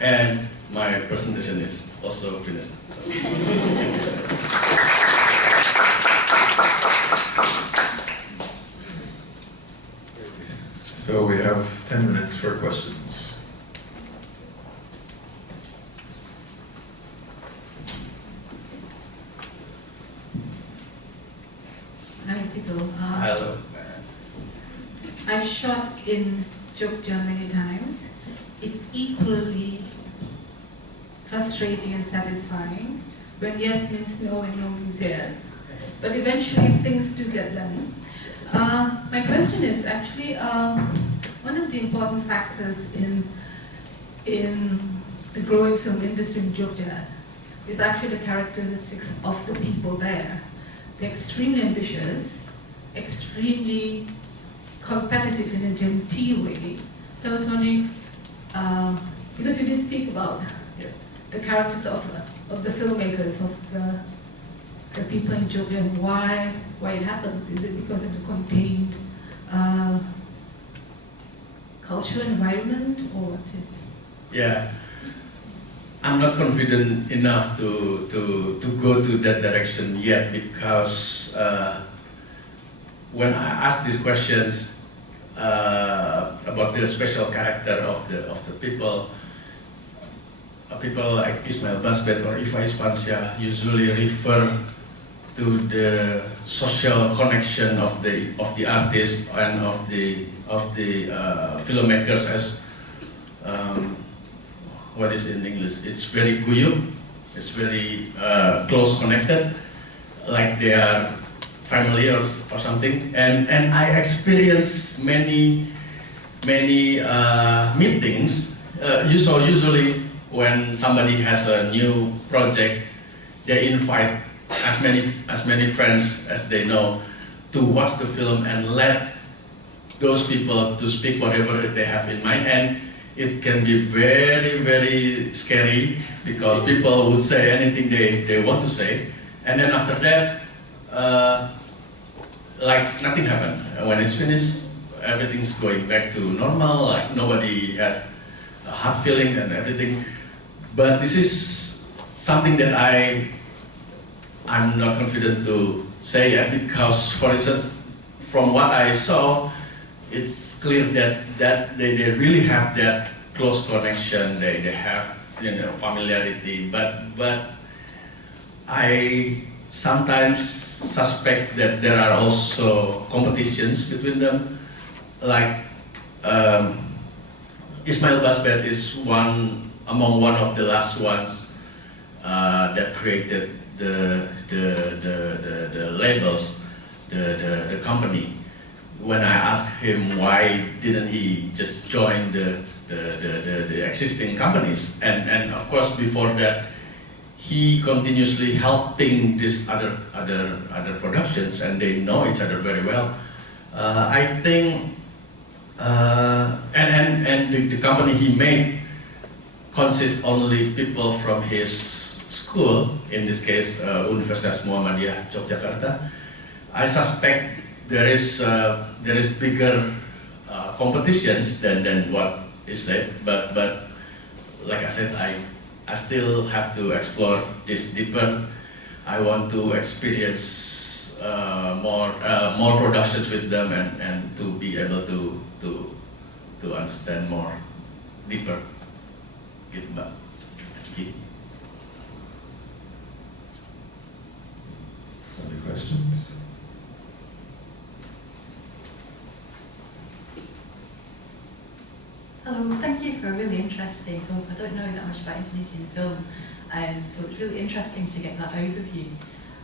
and my presentation is also finished. So we have 10 minutes for questions. Hi, Tito. Hello. I've shot in Jogja many times. It's equally frustrating and satisfying when yes means no and no means yes. But eventually things do get done. My question is actually one of the important factors in the growing film industry in Jogja is actually the characteristics of the people there. They're extremely ambitious, extremely competitive in a genteel way. So I was wondering, because you did speak about the characters of the filmmakers, of the people in Jogja, and why it happens. Is it because of the contained cultural environment, or what? Yeah, I'm not confident enough to go to that direction yet, because when I ask these questions about the special character of the people, people like Ismail Basbet or Iva Iswansyah usually refer to the social connection of the artist and of the filmmakers as what is in English? It's very guyub. It's very close connected, like they are family or something. And I experienced many meetings. Usually when somebody has a new project, they invite as many friends as they know to watch the film and let those people to speak whatever they have in mind. And it can be very scary, because people would say anything they want to say, and then after that, like nothing happened. When it's finished, everything's going back to normal, like nobody has a hard feeling and everything. But this is something that I'm not confident to say yet, because, for instance, from what I saw, it's clear that they really have that close connection. They have familiarity, but I sometimes suspect that there are also competitions between them. Like Ismail Basbet is among one of the last ones that created the labels, the company. When I asked him why didn't he just join the existing companies, and of course before that he continuously helping these other productions, and they know each other very well. I think and the company he made consists only people from his school, in this case Universitas Muhammadiyah Yogyakarta. I suspect there is bigger competitions than what is said, but like I said, I I still have to explore this deeper. I want to experience more productions with them and to be able to understand more deeper. Gitu, Mbak. Gitu. Other questions? Hello, thank you for a really interesting talk. I don't know that much about Indonesian film, so it's really interesting to get that overview.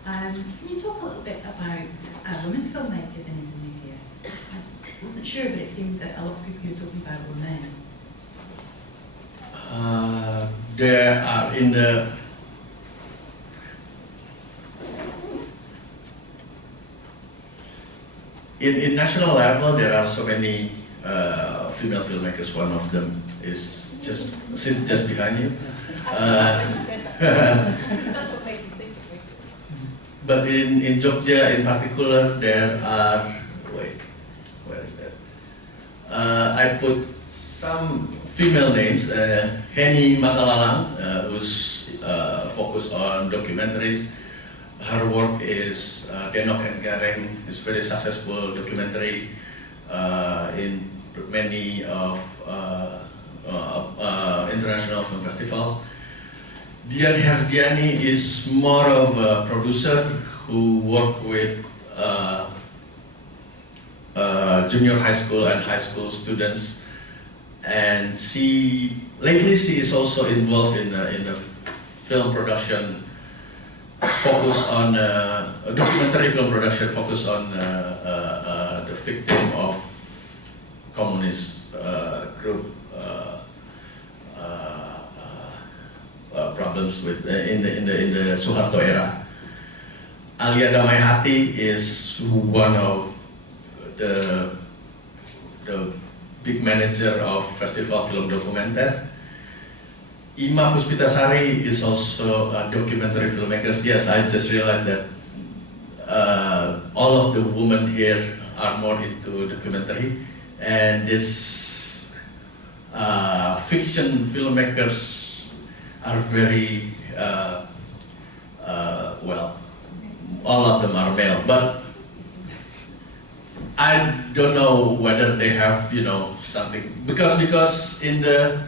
Can you talk a little bit about women filmmakers in Indonesia? I wasn't sure, but it seemed that a lot of people you were talking about were men. There are in national level, there are so many female filmmakers. One of them is just behind you. But in Jogja in particular, there are, where is that? I put some female names, Henny Makalalang, who's focused on documentaries. Her work is Denok and Gareng, is very successful documentary in many of international film festivals. Dian Herdiani is more of a producer who worked with junior high school and high school students, and lately she is also involved in the film production, focus on a documentary film production, focus on the victim of communist group problems with in the Suharto era. Alia Damaihati is one of the big manager of Festival Film Documenter. Ima Puspitasari is also a documentary filmmaker. Yes, I just realized that all of the women here are more into documentary, and this fiction filmmakers are very well, all of them are male, but I don't know whether they have, something, because in the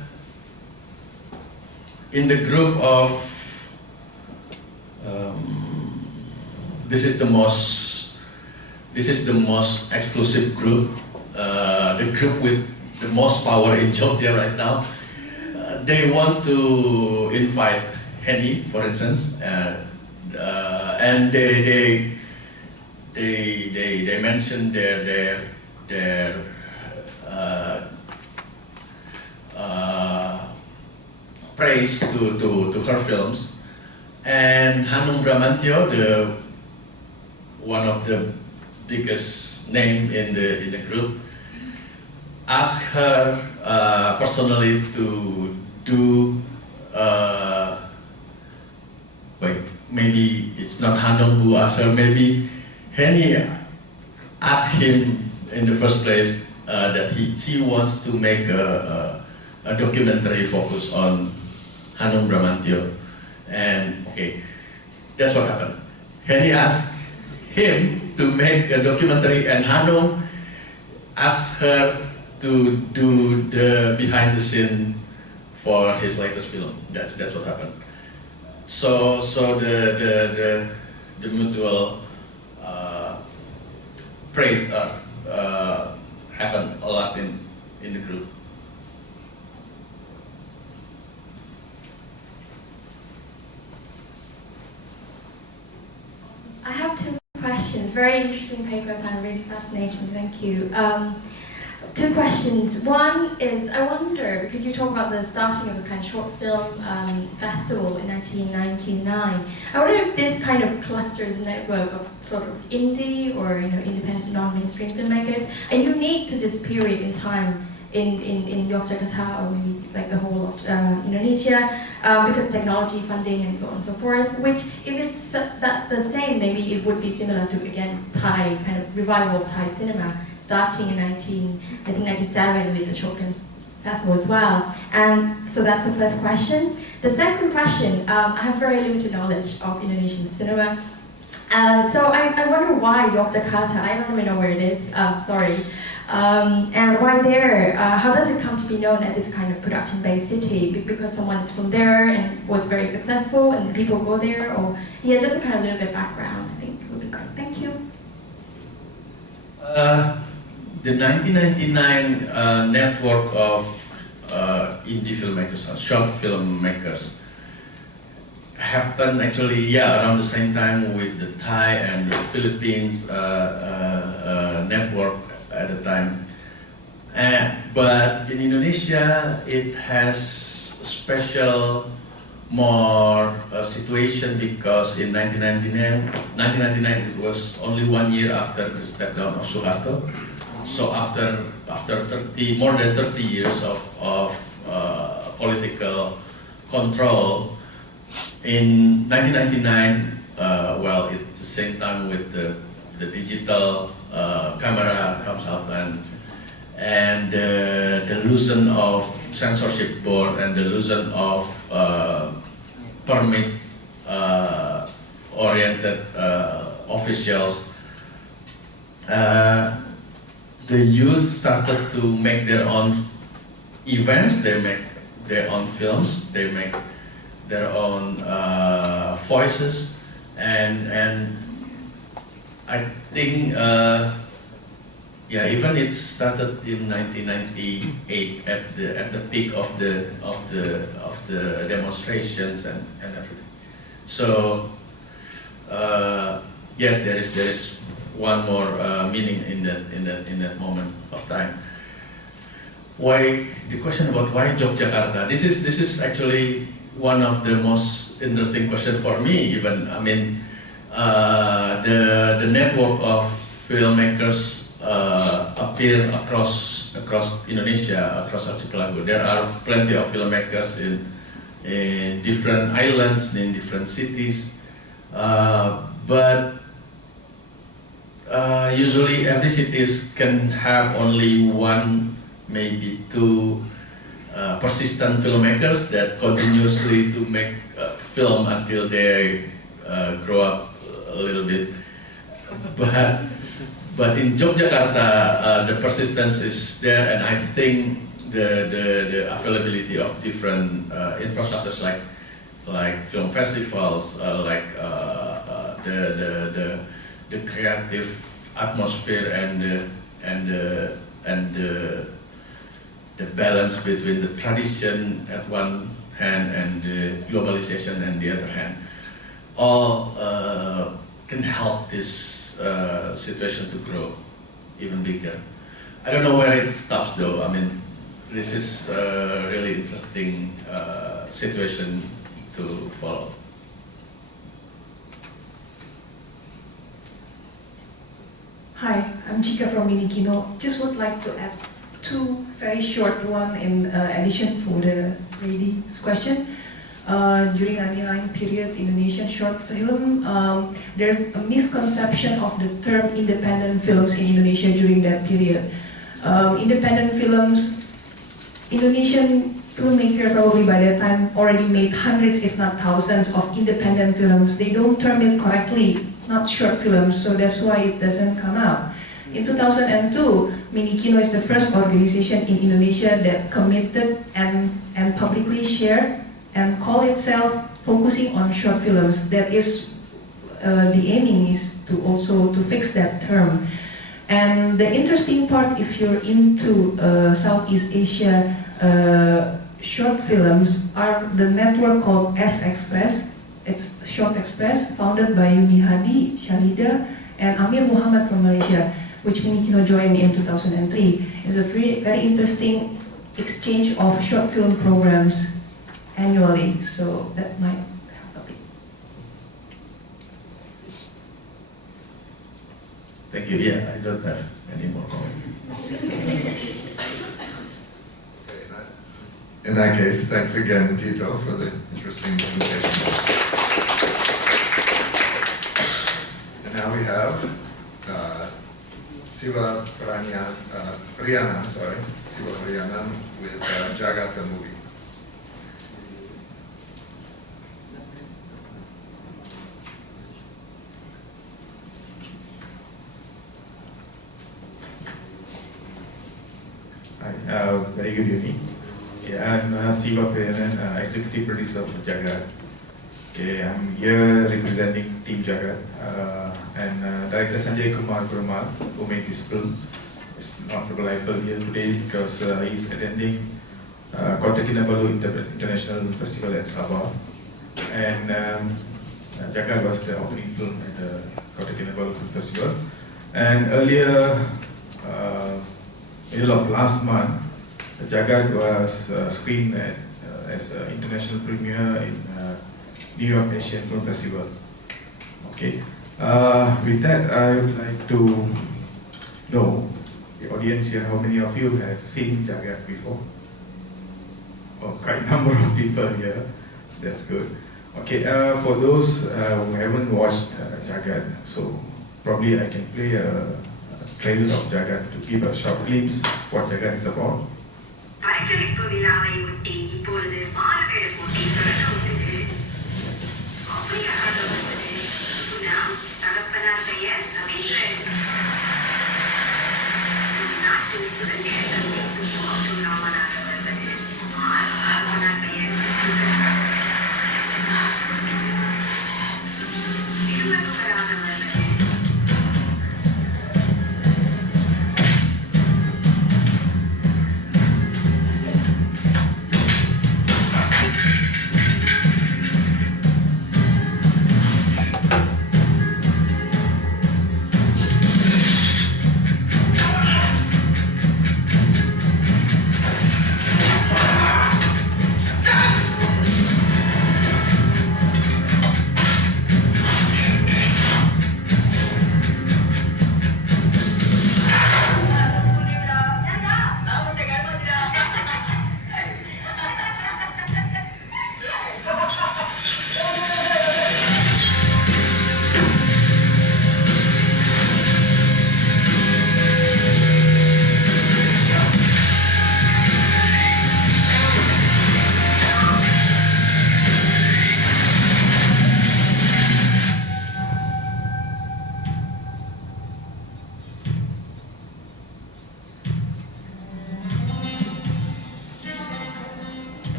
group of this is the most exclusive group, the group with the most power in Jogja right now. They want to invite Henny, for instance, and they mentioned their praise to her films, and Hanung Bramantyo, one of the biggest name in the group, asked her personally to do. Maybe it's not Hanung who asked her. Maybe Henny asked him in the first place that she wants to make a documentary focus on Hanung Bramantyo, and that's what happened. Henny asked him to make a documentary, and Hanung asked her to do the behind the scene for his latest film. That's what happened. So the mutual praise happened a lot in the group. I have two questions. Very interesting paper, and really fascinating. Thank you. Two questions. One is, I wonder, because you talk about the starting of a kind of short film festival in 1999, I wonder if this kind of clusters network of sort of indie or independent non-mainstream filmmakers are unique to this period in time in Yogyakarta, or maybe like the whole of Indonesia, because technology, funding, and so on and so forth, which if it's the same, maybe it would be similar to, again, Thai, kind of revival of Thai cinema, starting in 1997 with the short film Festival as well. And so that's the first question. The second question, I have very limited knowledge of Indonesian cinema. So I wonder why Yogyakarta, I don't even know where it is, sorry. And why there? How does it come to be known as this kind of production-based city? Because someone is from there and was very successful and people go there? Or yeah, just a kind of little bit background, I think would be great. Thank you. The 1999 network of indie filmmakers, short filmmakers, happened actually, around the same time with the Thai and the Philippines network at the time. But in Indonesia, it has a special more situation because in 1999 it was only 1 year after the step down of Suharto. So after more than 30 years of political control, in 1999, it's the same time with the digital camera comes out and the loosen of censorship board and the loosen of permit oriented officials, the youth started to make their own events, they make their own films, they make their own voices, and I think even it started in 1998 at the peak of the demonstrations and everything. So yes, there is one more meaning in that moment of time. Why the question about why Yogyakarta? This is actually one of the most interesting question for me. Even I mean, the network of filmmakers appear across Indonesia, across archipelago. There are plenty of filmmakers in different islands, in different cities, but usually every city can have only one, maybe two persistent filmmakers that continuously to make film until they grow up a little bit. But in Yogyakarta, the persistence is there, and I think the availability of different infrastructures like film festivals, the creative atmosphere and the balance between the tradition at one hand and the globalization on the other hand, all can help this situation to grow even bigger. I don't know where it stops though. I mean, this is a really interesting situation to follow. Hi, I'm Chika from Minikino. Just would like to add two very short one in addition for the lady's question. During 99 period Indonesian short film, there's a misconception of the term independent films in Indonesia during that period. Independent films, Indonesian filmmaker probably by that time already made hundreds if not thousands of independent films. They don't term it correctly, not short films, so that's why it doesn't come out. In 2002, Minikino is the first organization in Indonesia that committed and publicly shared and call itself focusing on short films. That is, the aiming is to also to fix that term. And the interesting part, if you're into Southeast Asia short films, are the network called S Express. It's Short Express, founded by Yuni Hadi, Shalida, and Amir Muhammad from Malaysia, which Minikino joined in 2003. It's a very interesting exchange of short film programs annually, so that might help a bit. Thank you. Yeah, I don't have any more comments. In that case, thanks again, Tito, for the interesting presentation. And now we have Siva Perianan, Siva Perianan with Jagat the movie. Hi, very good evening. I'm Siva Perianan, executive producer of Jagat. I'm here representing Team Jagat, and director Sanjay Kumar Perumal, who made this film, is not available here today because he's attending Kota Kinabalu International Festival at Sabah, and Jagat was the opening film at the Kota Kinabalu Festival. And earlier, middle of last month, Jagat was screened as an international premiere in New York Asian Film Festival. Okay. With that, I would like to know the audience here, how many of you have seen Jagat before? Oh, quite a number of people here. That's good. Okay. For those who haven't watched Jagat, so probably I can play a trailer of Jagat to give a short glimpse what Jagat is about. பரிசளிப்பு விழாவை ஒட்டி இப்பொழுது மாறுவேட போட்டி தொடங்க உள்ளது. அப்படியாக வந்தது குணம் தகப்பனார் பெயர் ரவீந்திரன். நாட்டின் சுதந்திர சந்திப்பு ராமனாக வந்தது தகப்பனார் பெயர் திருவள்ளுவராக வந்தது.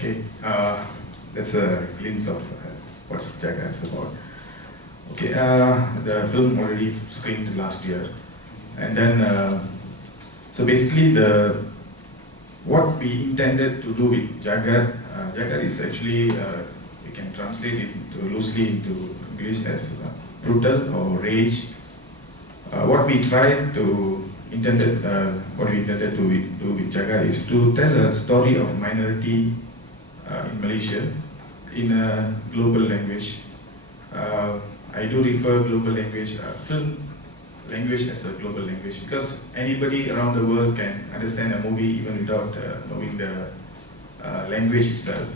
Okay, that's a glimpse of what Jagat is about. Okay, the film already screened last year, and then so basically what we intended to do with Jagat, Jagat is actually we can translate it loosely into English as brutal or rage. What we intended to do with Jagat is to tell a story of minority in Malaysia in a global language. I do refer global language, film language as a global language because anybody around the world can understand a movie even without knowing the language itself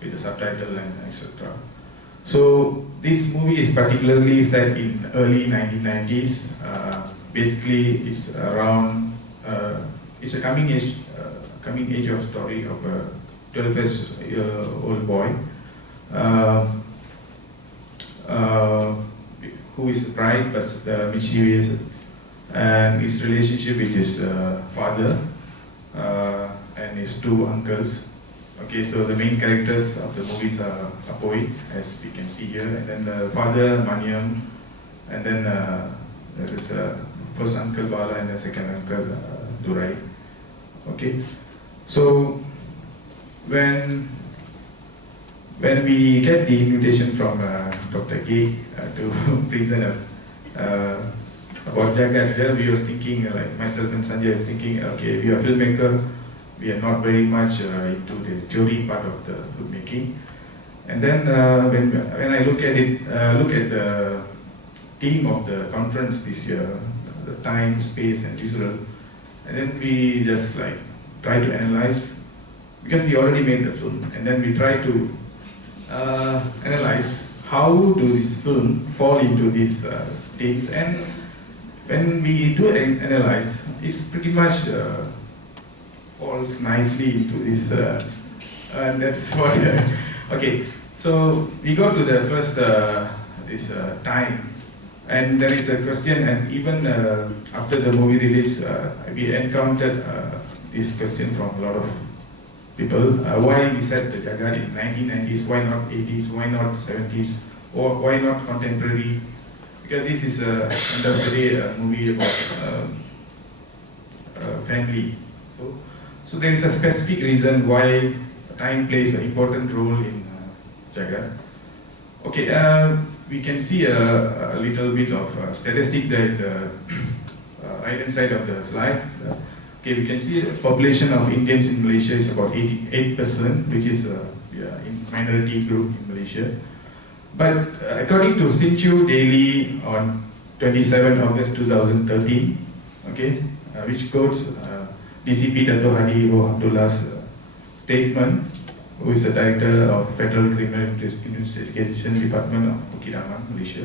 with the subtitle and etc. So this movie is particularly set in early 1990s. Basically, it's around it's a coming age of story of a 12-year-old boy who is bright but mischievous, and his relationship with his father and his two uncles. Okay, so the main characters of the movies are Apoy, as we can see here, and then the father Maniam, and then there is first uncle Bala and the second uncle Durai. Okay, so when we get the invitation from Dr. Gay to present about Jagat, we was thinking, like myself and Sanjay was thinking, okay, we are a filmmaker, we are not very much into the theory part of the filmmaking. And then when I look at the theme of the conference this year, the time, space, and visual, and then we just like try to analyze, because we already made the film, and then we try to analyze how do this film fall into these things? And when we do analyze, it's pretty much falls nicely into this. And that's what. Okay, so we go to the first this time, and there is a question, and even after the movie release, we encountered this question from a lot of people. Why we set the Jagat in 1990s? Why not 80s? Why not 70s? Or why not contemporary? Because this is end of the day a movie about family. So there is a specific reason why time plays an important role in Jagat. Okay, we can see a little bit of statistic that right hand side of the slide. Okay, we can see the population of Indians in Malaysia is about 88%, which is in minority group in Malaysia. But according to Sinchu Daily on 27 August 2013, okay, which quotes DCP Dato' Hadi Abdullah's statement, who is the director of Federal Criminal Investigation Department of Bukit Aman, Malaysia.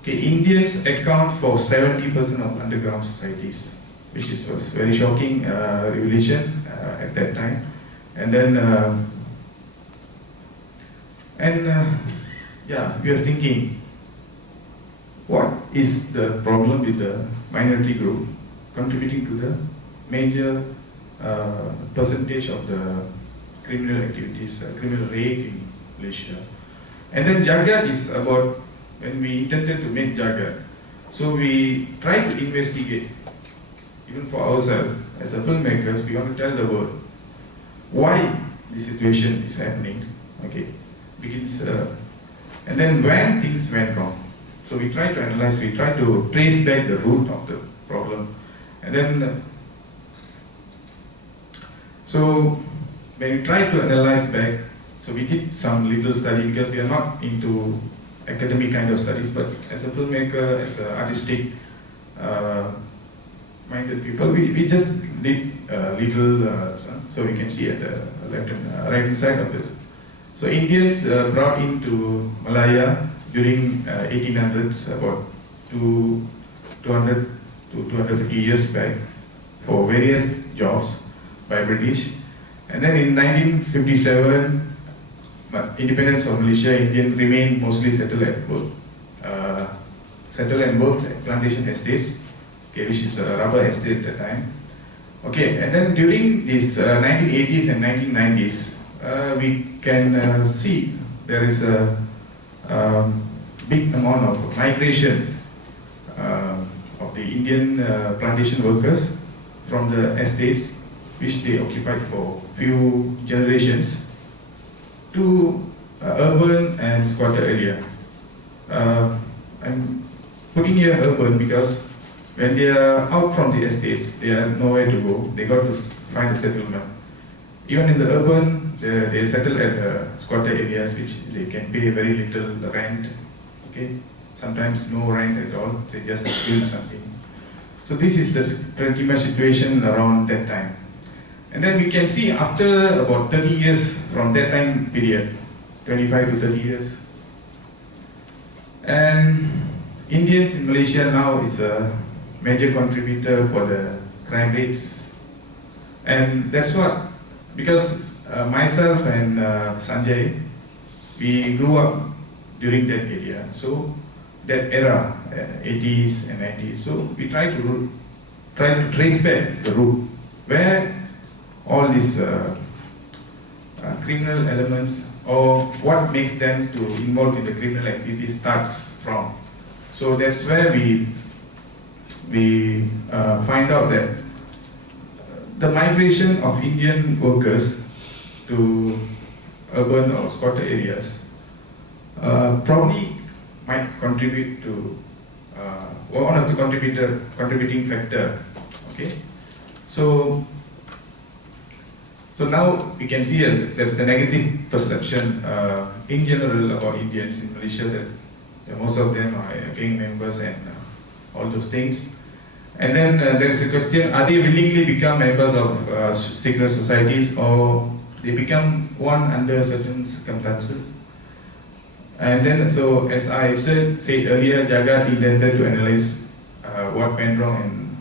Okay, Indians account for 70% of underground societies, which was very shocking revelation at that time. And then, yeah, we are thinking, what is the problem with the minority group contributing to the major percentage of the criminal activities, criminal rate in Malaysia? And then Jagat is about, when we intended to make Jagat, so we tried to investigate, even for ourselves, as a filmmakers, we want to tell the world why the situation is happening, okay, begins, and then when things went wrong. So we try to analyze, we try to trace back the root of the problem. And then, so when we try to analyze back, so we did some little study, because we are not into academic kind of studies, but as a filmmaker, as an artistic minded people, we just did little, so we can see at the left and right hand side of this. So Indians brought into Malaya during 1800s, about 200 to 250 years back, for various jobs by British. And then in 1957, independence of Malaysia, Indians remained mostly settled at work, settled and worked at plantation estates, okay, which is a rubber estate at the time. Okay, and then during these 1980s and 1990s, we can see there is a big amount of migration of the Indian plantation workers from the estates, which they occupied for few generations, to urban and squatter area. I'm putting here urban because when they are out from the estates, they are nowhere to go. They got to find a settlement. Even in the urban, they settle at squatter areas, which they can pay very little rent. Okay, sometimes no rent at all. They just build something. So this is the pretty much situation around that time. And then we can see after about 30 years from that time period, 25 to 30 years, and Indians in Malaysia now is a major contributor for the crime rates. And that's what, because myself and Sanjay, we grew up during that area. So that era, 80s and 90s. So we try to trace back the root where all these criminal elements, or what makes them to involve in the criminal activity, starts from. So that's where we find out that the migration of Indian workers to urban or squatter areas probably might contribute to one of the contributing factor. Okay, so now we can see there is a negative perception in general about Indians in Malaysia, that most of them are gang members and all those things. And then there is a question, are they willingly become members of secret societies, or they become one under certain circumstances? And then, so as I said earlier, Jagat intended to analyze what went wrong and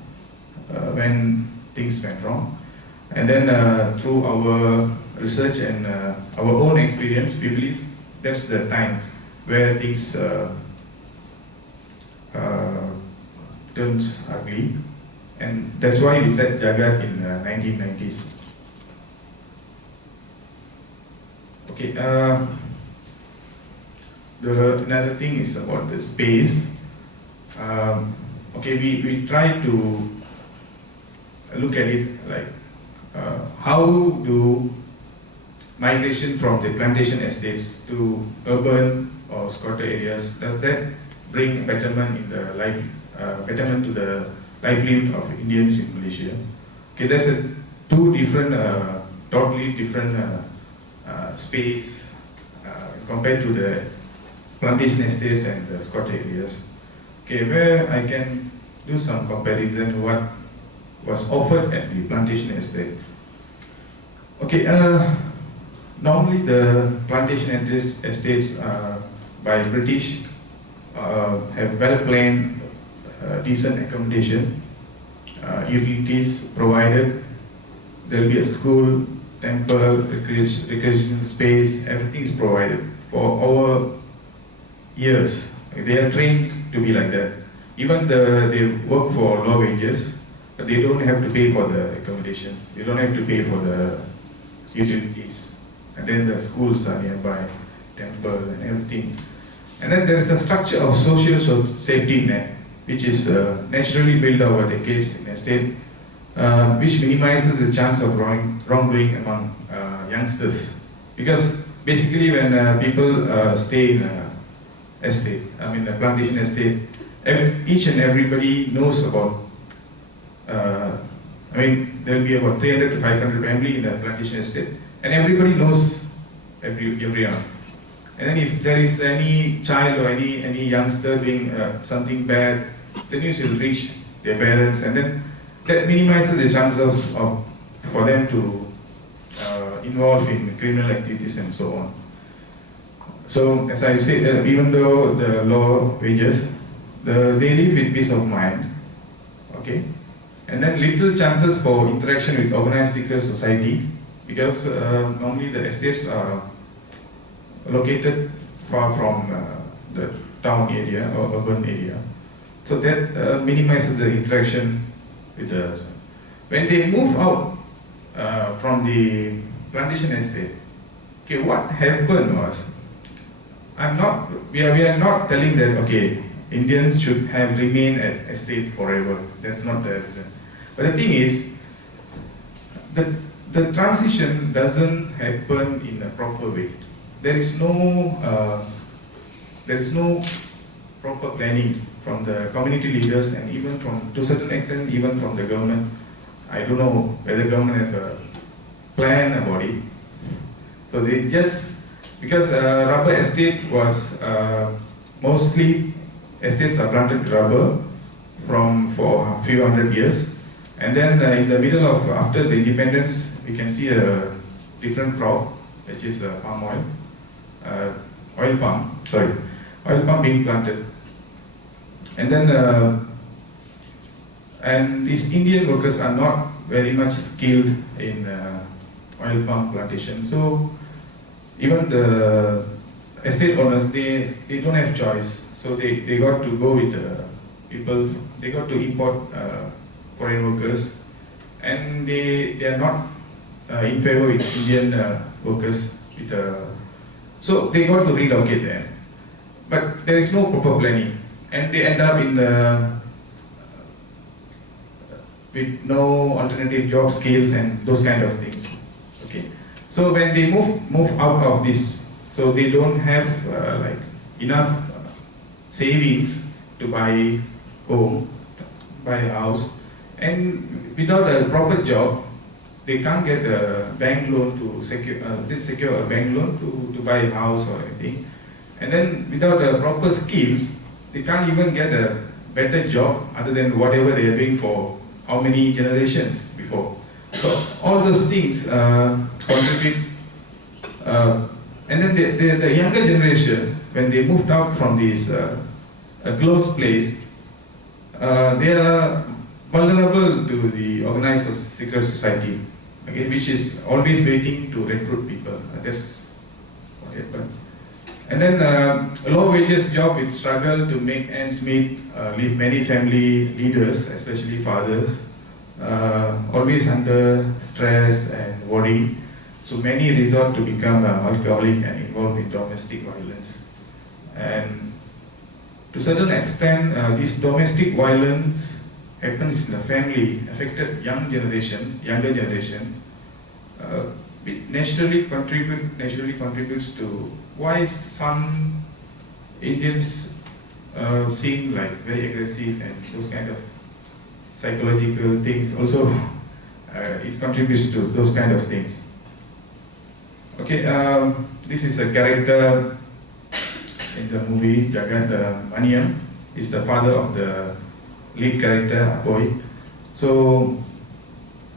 when things went wrong. And then through our research and our own experience, we believe that's the time where things turns ugly. And that's why we set Jagat in 1990s. Okay, another thing is about the space. Okay, we try to look at it like how do migration from the plantation estates to urban or squatter areas, does that bring betterment in the life, betterment to the livelihood of Indians in Malaysia? Okay, that's two different, totally different space compared to the plantation estates and the squatter areas. Okay, where I can do some comparison what was offered at the plantation estate. Okay, normally the plantation estates by British have well-planned, decent accommodation, utilities provided. There will be a school, temple, recreational space, everything is provided for our years. They are trained to be like that. Even they work for low wages, but they don't have to pay for the accommodation. They don't have to pay for the utilities. And then the schools are nearby, temple and everything. And then there is a structure of social safety net, which is naturally built over decades in a state, which minimizes the chance of wrongdoing among youngsters. Because basically when people stay in a estate, I mean a plantation estate, each and everybody knows about, I mean there will be about 300 to 500 families in a plantation estate, and everybody knows everyone. And then if there is any child or any youngster doing something bad, the news will reach their parents, and then that minimizes the chances for them to involve in criminal activities and so on. So as I said, even though the low wages, they live with peace of mind, okay? And then little chances for interaction with organized secret society, because normally the estates are located far from the town area or urban area. So that minimizes the interaction with the... When they move out from the plantation estate, okay, what happened was, we are not telling that, okay, Indians should have remained at estate forever. That's not the reason. But the thing is, the transition doesn't happen in a proper way. There is no proper planning from the community leaders, and even to a certain extent, even from the government. I don't know whether the government has a plan about it. So they just, because rubber estate was mostly estates are planted rubber for a few hundred years, and then in the middle of after the independence, we can see a different crop, which is palm oil, oil palm being planted, and then and these Indian workers are not very much skilled in oil palm plantation. So even the estate owners, they don't have choice. So they got to go with people, they got to import foreign workers, and they are not in favor with Indian workers. So they got to relocate them. But there is no proper planning, and they end up in with no alternative job skills and those kind of things. Okay. So when they move out of this, so they don't have like enough savings to buy home, buy a house, and without a proper job, they can't get a bank loan to secure a bank loan to buy a house or anything. And then without proper skills, they can't even get a better job other than whatever they are doing for how many generations before. So all those things contribute, And then the younger generation, when they moved out from this a closed place, they are vulnerable to the organized secret society, okay, which is always waiting to recruit people. That's what happened. And then a low wages job with struggle to make ends meet, leave many family leaders, especially fathers, always under stress and worry. So many resort to become alcoholic and involved in domestic violence. And to a certain extent, this domestic violence happens in the family, affected younger generation, it naturally contributes to why some Indians seem like very aggressive, and those kind of psychological things also it contributes to those kind of things. Okay, this is a character in the movie. Jagat Maniam is the father of the lead character, Apoy. So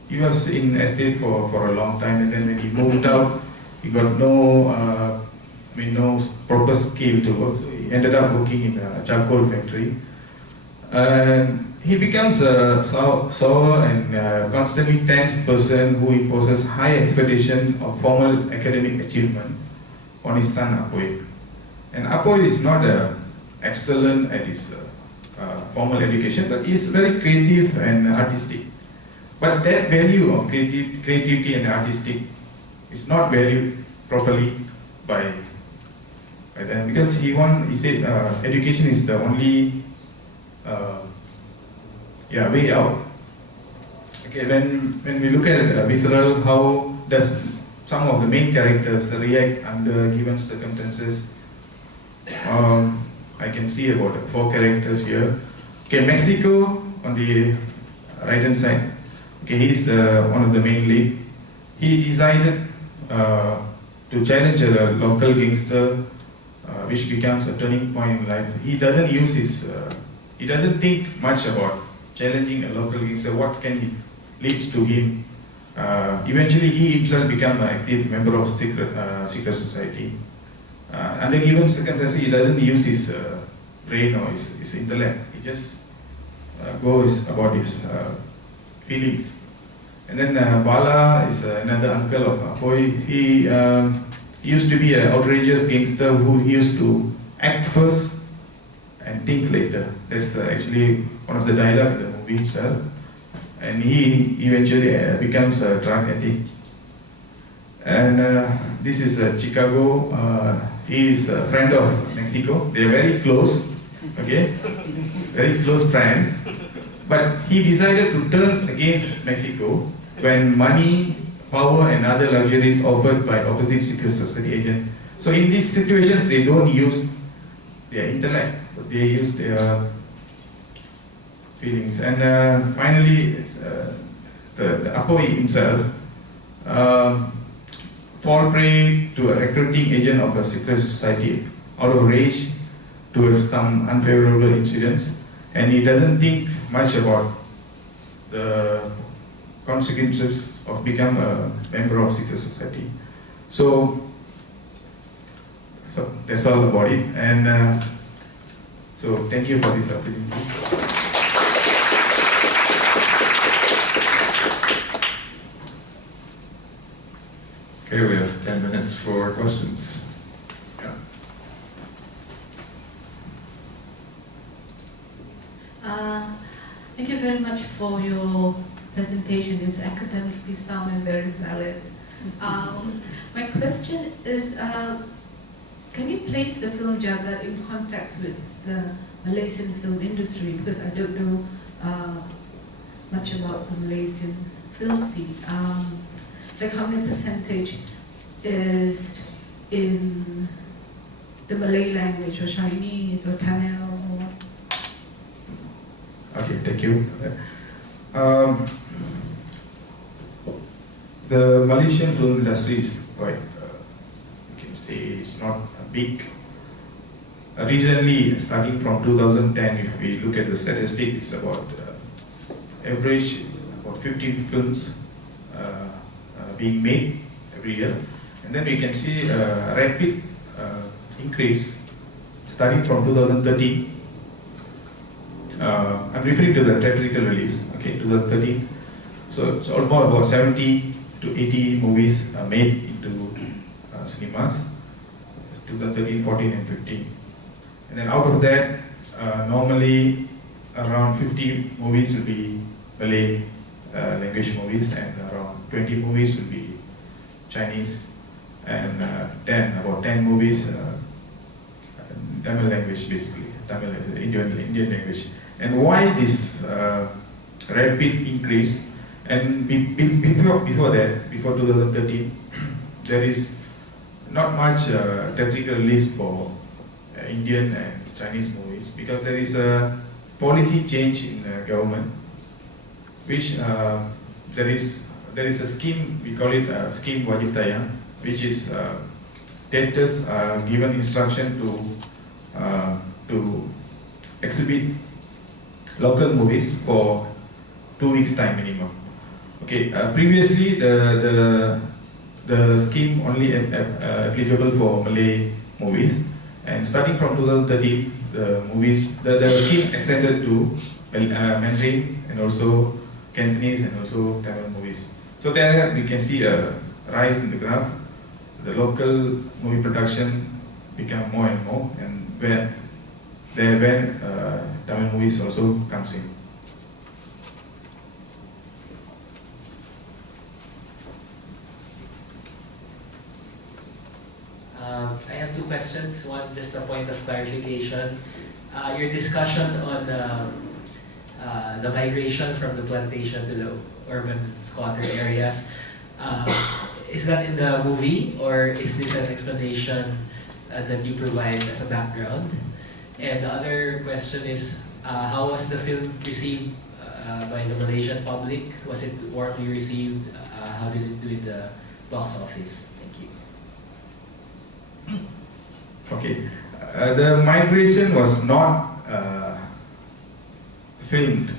he was in estate for a long time, and then when he moved out, he got no proper skill to work. So he ended up working in a charcoal factory. And he becomes a sour and constantly tense person who imposes high expectation of formal academic achievement on his son Apoy. And Apoy is not excellent at his formal education, but he is very creative and artistic. But that value of creativity and artistic is not valued properly by them, because he said education is the only way out. Okay, when we look at visceral, how does some of the main characters react under given circumstances? I can see about 4 characters here. Okay, Mexico on the right hand side. Okay, he's one of the main lead. He decided to challenge a local gangster, which becomes a turning point in life. He doesn't he doesn't think much about challenging a local gangster. What can it leads to him? Eventually, he himself becomes an active member of secret society. Under given circumstances, he doesn't use his brain or his intellect. He just goes about his feelings. And then Bala is another uncle of Apoy. He used to be an outrageous gangster who used to act first and think later. That's actually one of the dialogue in the movie itself. And he eventually becomes a drug addict. And this is Chicago. He is a friend of Mexico. They are very close, okay? Very close friends. But he decided to turn against Mexico when money, power, and other luxuries offered by opposite secret society agents. So in these situations, they don't use their intellect, but they use their feelings. And finally, the Apoy himself fall prey to a recruiting agent of a secret society out of rage towards some unfavorable incidents, and he doesn't think much about the consequences of becoming a member of secret society. So that's all about it, and so thank you for this opportunity. Okay, we have 10 minutes for questions. Thank you very much for your presentation. It's academically sound and very valid. My question is, can you place the film Jagat in context with the Malaysian film industry? Because I don't know much about the Malaysian film scene. Like how many percentage is in the Malay language or Chinese or Tamil or what? Okay, thank you. The Malaysian film industry is quite, you can say it's not big. Recently, starting from 2010, if we look at the statistics, it's about average about 15 films being made every year. And then we can see a rapid increase starting from 2013. I'm referring to the theatrical release, okay, 2013. So it's almost about 70 to 80 movies made into cinemas, 2013, 14 and 15. And then out of that, normally around 50 movies will be Malay language movies, and around 20 movies will be Chinese, and about 10 movies Tamil language, basically, Tamil Indian language. And why this rapid increase? And before that, before 2013, there is not much theatrical release for Indian and Chinese movies, because there is a policy change in the government, which there is a scheme, we call it scheme Wajib Tayang, which is theaters are given instruction to exhibit local movies for 2 weeks time minimum. Okay, previously the scheme only applicable for Malay movies, and starting from 2013, the scheme extended to Mandarin and also Cantonese and also Tamil movies. So there we can see a rise in the graph. The local movie production become more and more, and when Tamil movies also comes in. I have two questions. One, just a point of clarification. Your discussion on the migration from the plantation to the urban squatter areas, is that in the movie, or is this an explanation that you provide as a background? And the other question is, how was the film received by the Malaysian public? Was it warmly received? How did it do in the box office? Thank you. Okay, the migration was not filmed.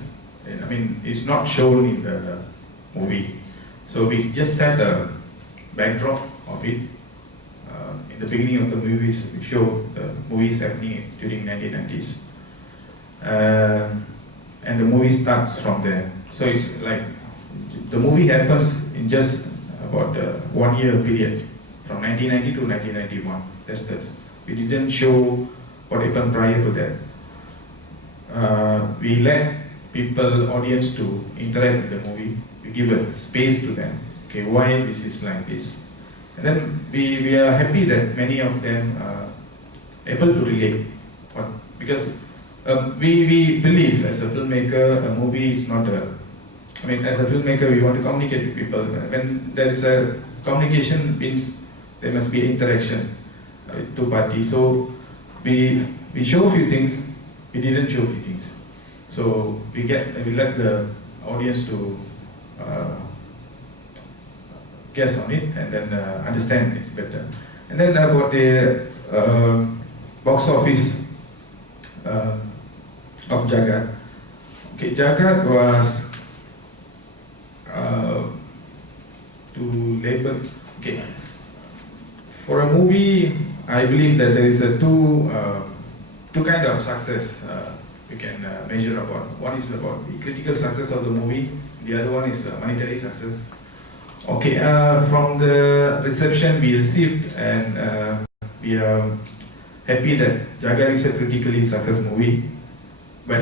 I mean, it's not shown in the movie. So we just set a backdrop of it. In the beginning of the movies, we show the movies happening during 1990s. And the movie starts from there. So it's like, the movie happens in just about a 1 year period, from 1990 to 1991. That's that. We didn't show what happened prior to that. We let people, audience, to interact with the movie. We give a space to them. Okay, why this is like this? And then we are happy that many of them are able to relate. Because we believe, as a filmmaker, a movie is not a... I mean, as a filmmaker, we want to communicate with people. When there is a communication, means there must be interaction with two parties. So we show a few things, we didn't show a few things. So we let the audience to guess on it, and then understand it better. And then about the box office of Jagat. Okay, Jagat was to label. Okay, for a movie, I believe that there is a two kind of success we can measure about. One is about the critical success of the movie. The other one is monetary success. Okay, from the reception we received, and we are happy that Jagat is a critically successful movie. But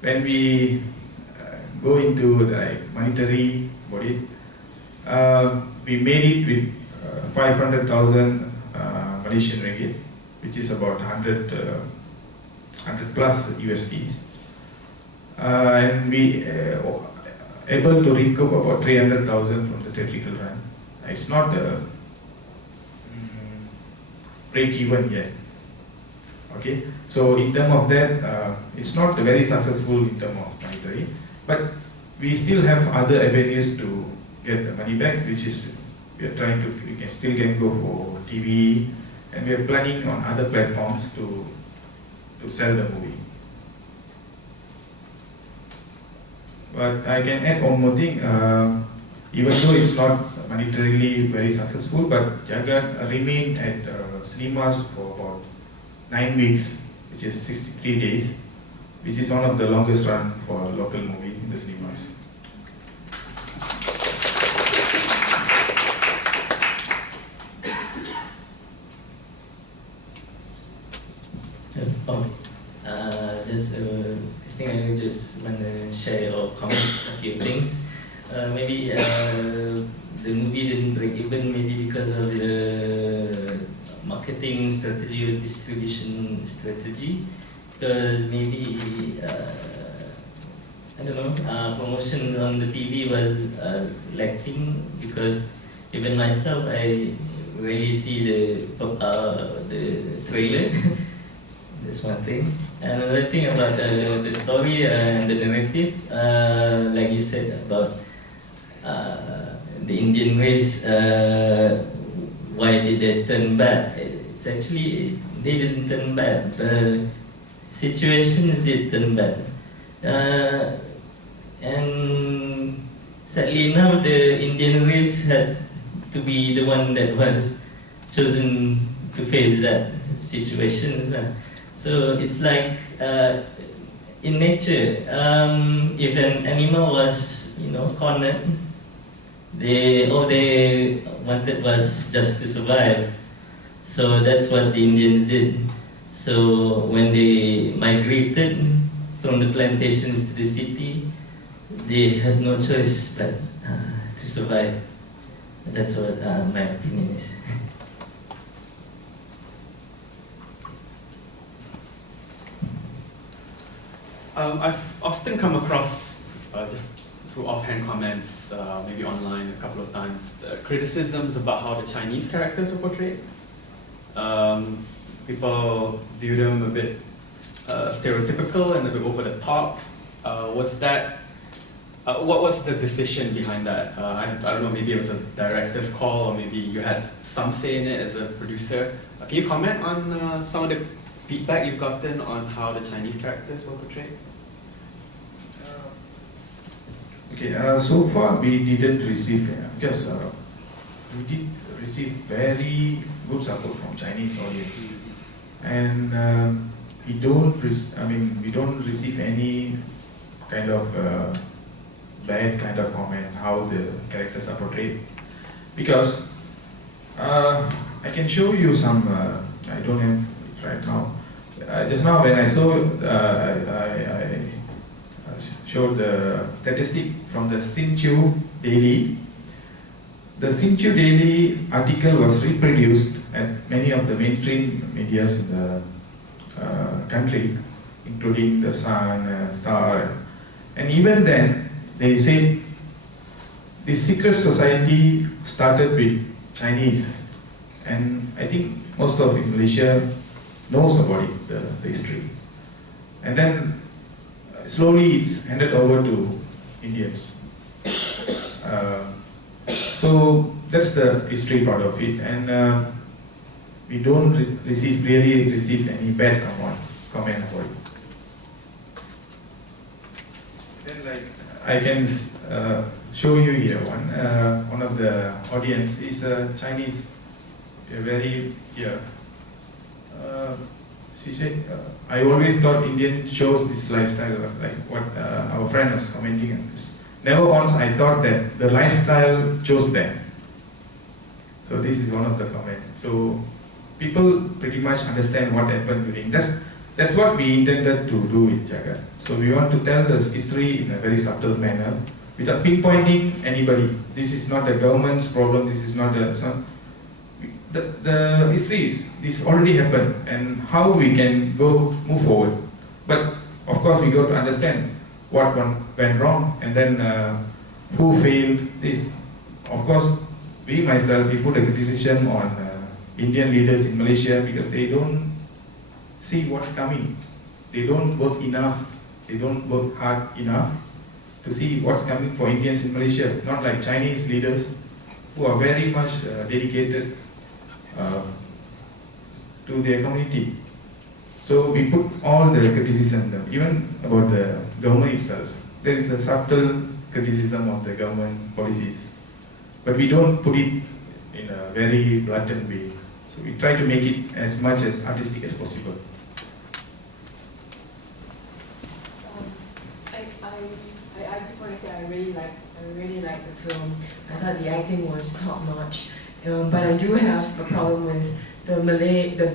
when we go into the monetary body, we made it with 500,000 Malaysian ringgit, which is about 100 plus USDs. And we able to recoup about 300,000 from the theatrical run. It's not break even yet. Okay, so in terms of that, it's not very successful in terms of monetary, but we still have other avenues to get the money back, which is we can still go for TV, and we are planning on other platforms to sell the movie. But I can add one more thing, even though it's not monetarily very successful, but Jagat remained at cinemas for about 9 weeks, which is 63 days, which is one of the longest run for a local movie in the cinemas. I think I just want to share or comment a few things. Maybe the movie didn't break even, maybe because of the marketing strategy or distribution strategy. Because maybe I don't know, promotion on the TV was lacking. Because even myself, I really see the trailer. That's one thing. And another thing about the story and the narrative, like you said about the Indian race, why did they turn bad? It's actually, they didn't turn bad. Situations did turn bad. And sadly enough, the Indian race had to be the one that was chosen to face that situations. So it's like in nature, if an animal was, cornered, all they wanted was just to survive. So that's what the Indians did. So when they migrated from the plantations to the city, they had no choice but to survive. That's what my opinion is. I've often come across, just through offhand comments, maybe online a couple of times, criticisms about how the Chinese characters were portrayed. People view them a bit stereotypical and a bit over the top. Was that, what was the decision behind that? I don't know, maybe it was a director's call, or maybe you had some say in it as a producer. Can you comment on some of the feedback you've gotten on how the Chinese characters were portrayed? Okay, so far we didn't receive, because we did receive very good support from Chinese audience, and we don't receive any kind of bad kind of comment how the characters are portrayed, because I can show you some. I don't have it right now. Just now when I saw, I showed the statistic from the Sinchu Daily. The Sinchu Daily article was reproduced at many of the mainstream medias in the country, including the Sun, Star, and even then they said this secret society started with Chinese, and I think most of Malaysia knows about it, the history, and then slowly it's handed over to Indians. So that's the history part of it, and we don't really receive any bad comment about it. Then, like, I can show you here one of the audience is Chinese, very here. She said, I always thought Indian shows this lifestyle, like what our friend was commenting on this. Never once I thought that the lifestyle chose them. So this is one of the comments. So people pretty much understand what happened during. That's what we intended to do with Jagat. So we want to tell the history in a very subtle manner, without pinpointing anybody. This is not the government's problem. This is not the history is this already happened, and how we can move forward. But of course we got to understand what went wrong, and then who failed this. Of course, we put a criticism on Indian leaders in Malaysia because they don't see what's coming. They don't work enough. They don't work hard enough to see what's coming for Indians in Malaysia. Not like Chinese leaders who are very much dedicated to their community. So we put all the criticism, even about the government itself. There is a subtle criticism of the government policies. but we don't put it in a very blatant way. So we try to make it as much as artistic as possible. I just want to say I really like the film. I thought the acting was top notch, but I do have a problem with the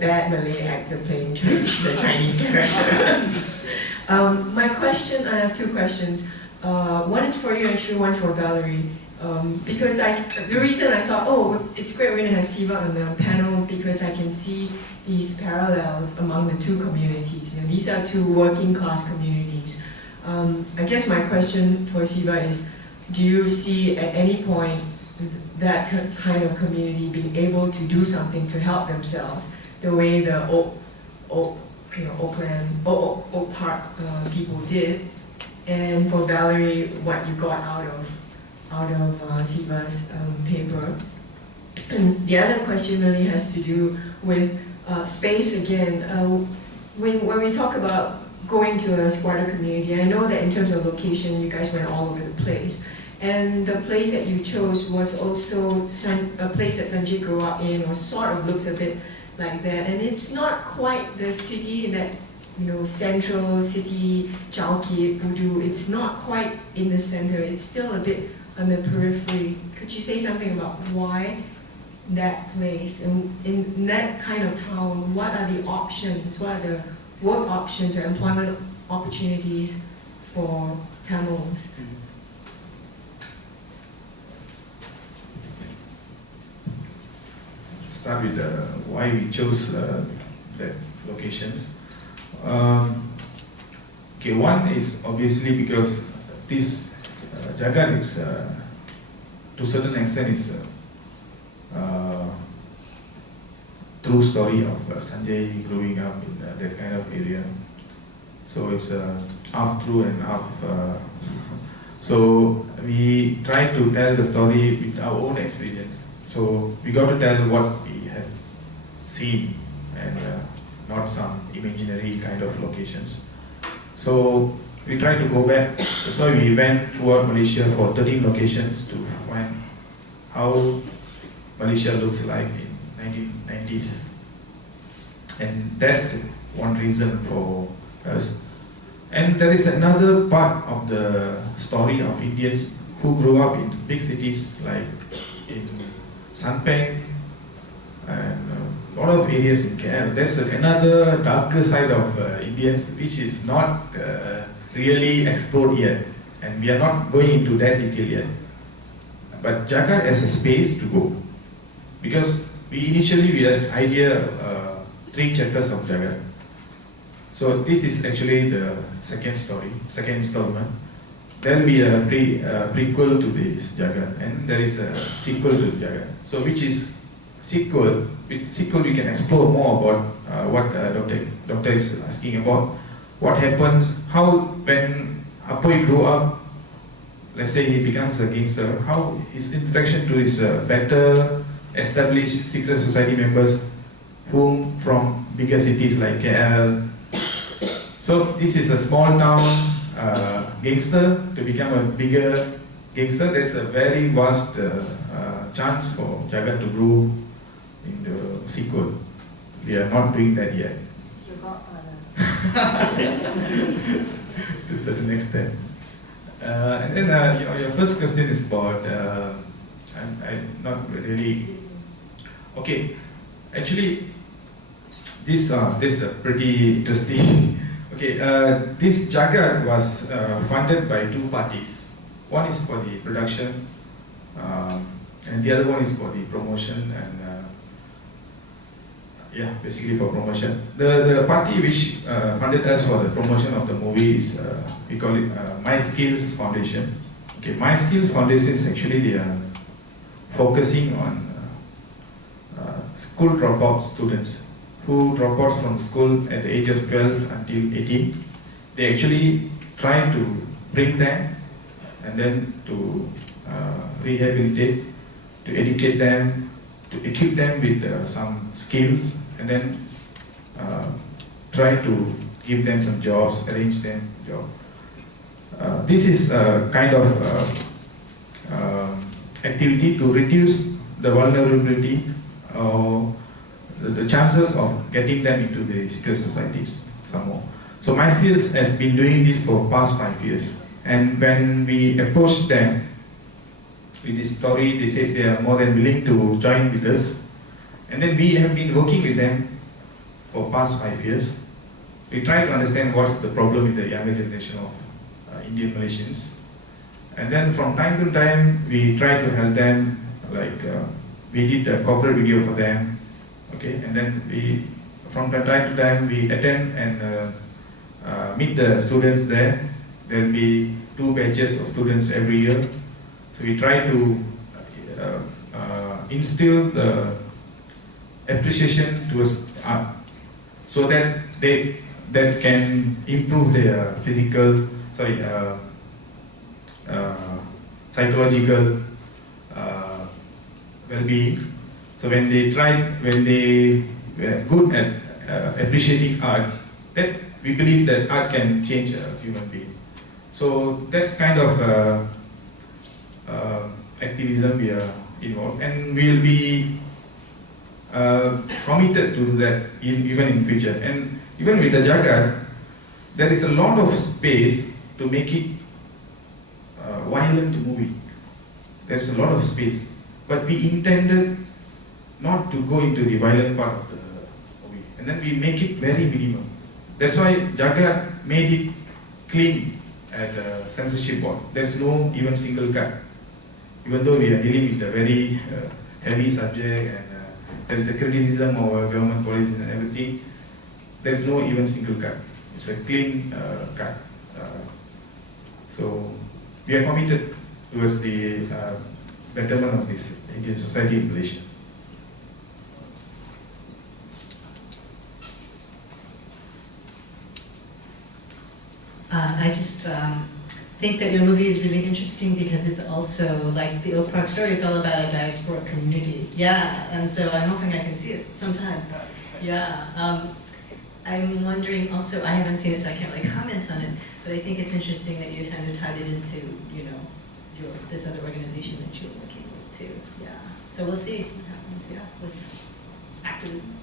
bad Malay actor playing the Chinese character. My question, I have two questions. One is for you, actually, one's for Valerie. Because the reason I thought, oh, it's great we're going to have Siva on the panel, because I can see these parallels among the two communities. These are two working class communities. I guess my question for Siva is, do you see at any point that kind of community being able to do something to help themselves, the way the Oak Park people did? And for Valerie, what you got out of Siva's paper. And the other question really has to do with space again. When we talk about going to a squatter community, I know that in terms of location, you guys went all over the place. And the place that you chose was also a place that Sanjay grew up in, or sort of looks a bit like that. And it's not quite the city in that, central city, Chowkit, Budu. It's not quite in the center. It's still a bit on the periphery. Could you say something about why that place? And in that kind of town, what are the options? What are the work options or employment opportunities for Tamils? Start with why we chose the locations. Okay, one is obviously because this Jagat is, to a certain extent, is true story of Sanjay growing up in that kind of area. So it's half true and half. So we try to tell the story with our own experience. So we got to tell what we had seen and not some imaginary kind of locations. So we tried to go back. So we went throughout Malaysia for 13 locations to find how Malaysia looks like in 1990s. And that's one reason for us. And there is another part of the story of Indians who grew up in big cities like in Sanpeng and a lot of areas in KL. There's another darker side of Indians which is not really explored yet, and we are not going into that detail yet. But Jagat has a space to go, because we had an idea 3 chapters of Jagat. So this is actually the second installment. There will be a prequel to this Jagat, and there is a sequel to Jagat. So which is sequel? With sequel we can explore more about what Doctor is asking about. What happens, how when Apoy grew up, let's say he becomes a gangster, how his interaction to his better established secret society members whom from bigger cities like KL. So this is a small town gangster to become a bigger gangster. There's a very vast chance for Jagat to grow in the sequel. We are not doing that yet. This is your godfather. To a certain extent. And then your first question is about I'm not really okay. Actually, this is pretty interesting. Okay, this Jagat was funded by 2 parties. One is for the production, and the other one is for the promotion and basically for promotion. The party which funded us for the promotion of the movie is we call it My Skills Foundation. Okay, My Skills Foundation is actually they are focusing on school dropout students who drop out from school at the age of 12 until 18. They actually try to bring them and then to rehabilitate, to educate them, to equip them with some skills, and then try to give them some jobs, arrange them jobs. This is kind of activity to reduce the vulnerability or the chances of getting them into the secret societies some more. So MySeals has been doing this for past 5 years, and when we approached them with this story, they said they are more than willing to join with us, and then we have been working with them for past 5 years. We try to understand what's the problem with the younger generation of Indian Malaysians, and then from time to time we try to help them, like we did a corporate video for them, okay, and then we from time to time we attend and meet the students there. There will be 2 batches of students every year, so we try to instill the appreciation towards art, so that that can improve their physical, psychological well-being. So when they were good at appreciating art, that we believe that art can change a human being. So that's kind of activism we are involved, and we'll be committed to that even in future. And even with the Jagat, there is a lot of space to make it violent movie. There's a lot of space, but we intended not to go into the violent part of the movie, and then we make it very minimal. That's why Jagat made it clean at the censorship board. There's no even single cut, even though we are dealing with a very heavy subject, and there is a criticism of our government policies and everything. There's no even single cut. It's a clean cut. So we are committed towards the betterment of this Indian society in Malaysia. I just think that your movie is really interesting because it's also, like the Oak Park story, it's all about a diaspora community. Yeah, and so I'm hoping I can see it sometime. Yeah. I'm wondering also, I haven't seen it so I can't really comment on it, but I think it's interesting that you kind of tied it into, you know, this other organization that you're working with too. Yeah. So we'll see what happens, yeah, with activism.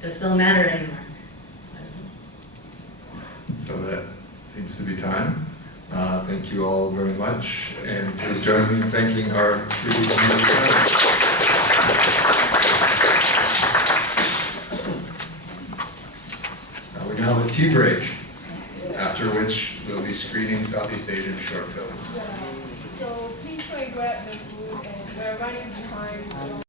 Does film matter anymore? So that seems to be time. Thank you all very much, and please join me in thanking our 3D panelists. We now have a tea break, after which we'll be screening Southeast Asian short films. So please try and grab the food, and we're running behind, so